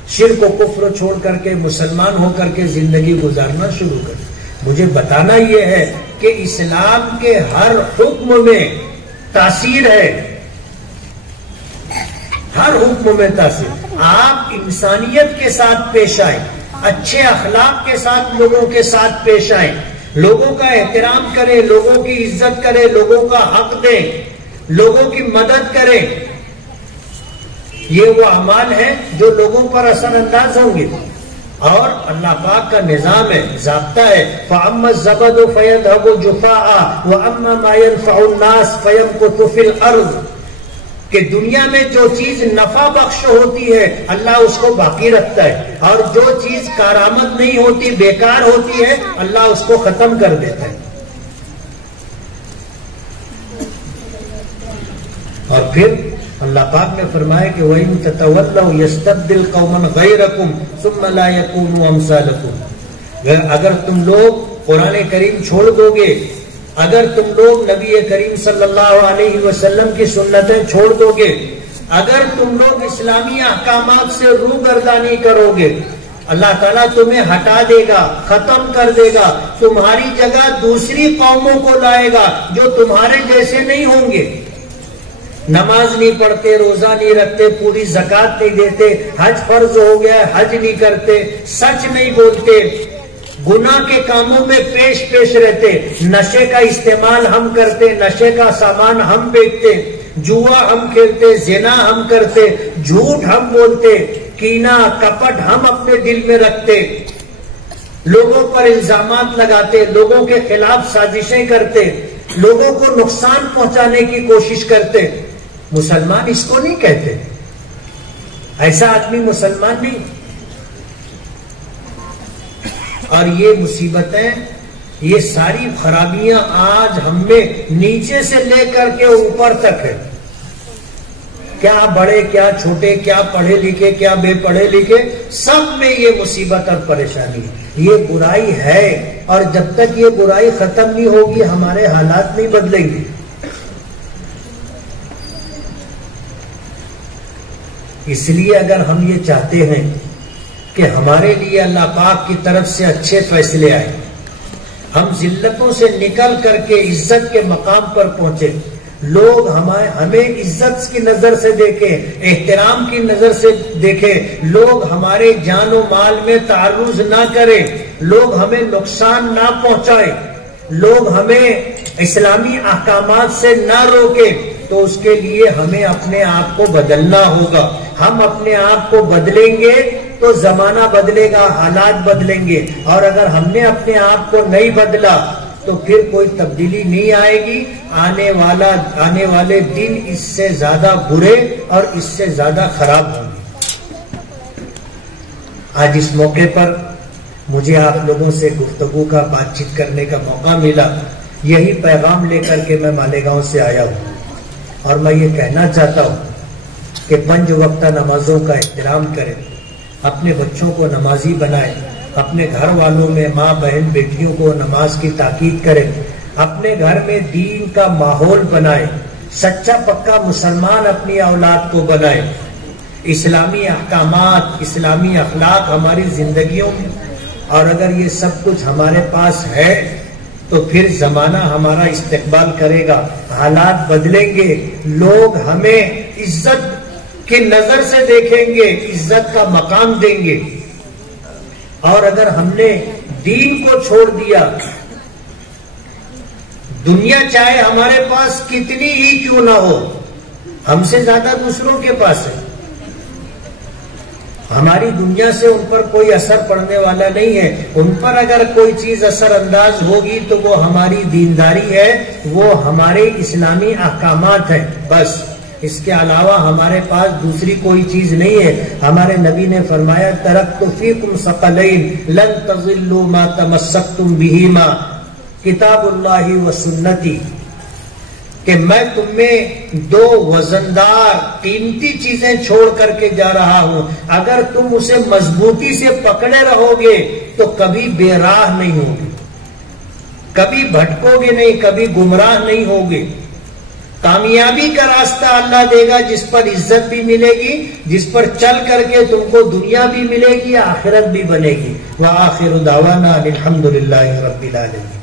شرک و کفر چھوڑ کر کے، مسلمان ہو کر کے زندگی گزارنا شروع کر۔ مجھے بتانا یہ ہے کہ اسلام کے ہر حکم میں تاثیر ہے، ہر حکم میں تاثیر۔ آپ انسانیت کے ساتھ پیش آئیں، اچھے اخلاق کے ساتھ لوگوں کے ساتھ پیش آئیں، لوگوں کا احترام کریں، لوگوں کی عزت کریں، لوگوں کا حق دیں، لوگوں کی مدد کریں۔ یہ وہ اعمال ہیں جو لوگوں پر اثر انداز ہوں گے۔ اور اللہ پاک کا نظام ہے، ضابطہ ہے، فَأَمَّا الزَّبَدُ فَيَذْهَبُ جُفَاءً وَأَمَّا مَا يَنْفَعُ النَّاسَ فَيَمْكُثُ فِي الْأَرْضِ، کہ دنیا میں جو چیز نفع بخش ہوتی ہے اللہ اس کو باقی رکھتا ہے، اور جو چیز کارآمد نہیں ہوتی، بیکار ہوتی ہے، اللہ اس کو ختم کر دیتا ہے۔ اور پھر اللہ پاک نے فرمایا کہ وَإِن تَتَوَلَّوْا يَسْتَبْدِلْ قَوْمًا غَيْرَكُمْ ثُمَّ لَا يَكُونُوا أَمْثَالَكُمْ۔ اگر تم لوگ قرآن کریم چھوڑ دو گے، اگر تم لوگ نبی کریم صلی اللہ علیہ وسلم کی سنتیں چھوڑ دو گے، اگر تم لوگ اسلامی احکامات سے روگردانی کرو گے، اللہ تعالیٰ تمہیں ہٹا دے گا، ختم کر دے گا، تمہاری جگہ دوسری قوموں کو لائے گا جو تمہارے جیسے نہیں ہوں گے، نماز نہیں پڑھتے، روزہ نہیں رکھتے، پوری زکوٰۃ نہیں دیتے، حج فرض ہو گیا حج نہیں کرتے، سچ نہیں بولتے، گناہ کے کاموں میں پیش رہتے، نشے کا استعمال ہم کرتے، نشے کا سامان ہم بیچتے، جوا ہم کھیلتے، زنا ہم کرتے، جھوٹ ہم بولتے، کینہ کپٹ ہم اپنے دل میں رکھتے، لوگوں پر الزامات لگاتے، لوگوں کے خلاف سازشیں کرتے، لوگوں کو نقصان پہنچانے کی کوشش کرتے، مسلمان اس کو نہیں کہتے. ایسا آدمی مسلمان نہیں. اور یہ مصیبتیں، یہ ساری خرابیاں آج ہم میں نیچے سے لے کر کے اوپر تک ہے. کیا بڑے کیا چھوٹے، کیا پڑھے لکھے کیا بے پڑھے لکھے، سب میں یہ مصیبت اور پریشانی، یہ برائی ہے. اور جب تک یہ برائی ختم نہیں ہوگی ہمارے حالات نہیں بدلیں گے. اس لیے اگر ہم یہ چاہتے ہیں کہ ہمارے لیے اللہ پاک کی طرف سے اچھے فیصلے آئے، ہم ذلتوں سے نکل کر کے عزت کے مقام پر پہنچے، لوگ ہمیں عزت کی نظر سے دیکھیں، احترام کی نظر سے دیکھیں، لوگ ہمارے جان و مال میں تعرض نہ کریں، لوگ ہمیں نقصان نہ پہنچائیں، لوگ ہمیں اسلامی احکامات سے نہ روکیں، تو اس کے لیے ہمیں اپنے آپ کو بدلنا ہوگا. ہم اپنے آپ کو بدلیں گے تو زمانہ بدلے گا، حالات بدلیں گے. اور اگر ہم نے اپنے آپ کو نہیں بدلا تو پھر کوئی تبدیلی نہیں آئے گی. آنے والے دن اس سے زیادہ برے اور اس سے زیادہ خراب ہوں گے. آج اس موقع پر مجھے آپ لوگوں سے گفتگو کا، بات چیت کرنے کا موقع ملا. یہی پیغام لے کر کے میں مالیگاؤں سے آیا ہوں. اور میں یہ کہنا چاہتا ہوں کہ 5 وقتہ نمازوں کا احترام کریں، اپنے بچوں کو نمازی بنائیں، اپنے گھر والوں میں ماں بہن بیٹیوں کو نماز کی تاکید کریں، اپنے گھر میں دین کا ماحول بنائیں، سچا پکا مسلمان اپنی اولاد کو بنائیں، اسلامی احکامات، اسلامی اخلاق ہماری زندگیوں میں. اور اگر یہ سب کچھ ہمارے پاس ہے تو پھر زمانہ ہمارا استقبال کرے گا، حالات بدلیں گے، لوگ ہمیں عزت کی نظر سے دیکھیں گے، عزت کا مقام دیں گے. اور اگر ہم نے دین کو چھوڑ دیا، دنیا چاہے ہمارے پاس کتنی ہی کیوں نہ ہو، ہم سے زیادہ دوسروں کے پاس ہے، ہماری دنیا سے ان پر کوئی اثر پڑنے والا نہیں ہے. ان پر اگر کوئی چیز اثر انداز ہوگی تو وہ ہماری دینداری ہے، وہ ہمارے اسلامی احکامات ہیں، بس. اس کے علاوہ ہمارے پاس دوسری کوئی چیز نہیں ہے. ہمارے نبی نے فرمایا ترکت فیکم ثقلین لن تضلوا ما تمسکتم بہما کتاب اللہ و سنتی، کہ میں تم میں 2 وزندار قیمتی چیزیں چھوڑ کر کے جا رہا ہوں، اگر تم اسے مضبوطی سے پکڑے رہو گے تو کبھی بے راہ نہیں ہوگے، کبھی بھٹکو گے نہیں، کبھی گمراہ نہیں ہوگے. کامیابی کا راستہ اللہ دے گا جس پر عزت بھی ملے گی، جس پر چل کر کے تم کو دنیا بھی ملے گی، آخرت بھی بنے گی. وآخر دعوانا الحمدللہ رب العالمین.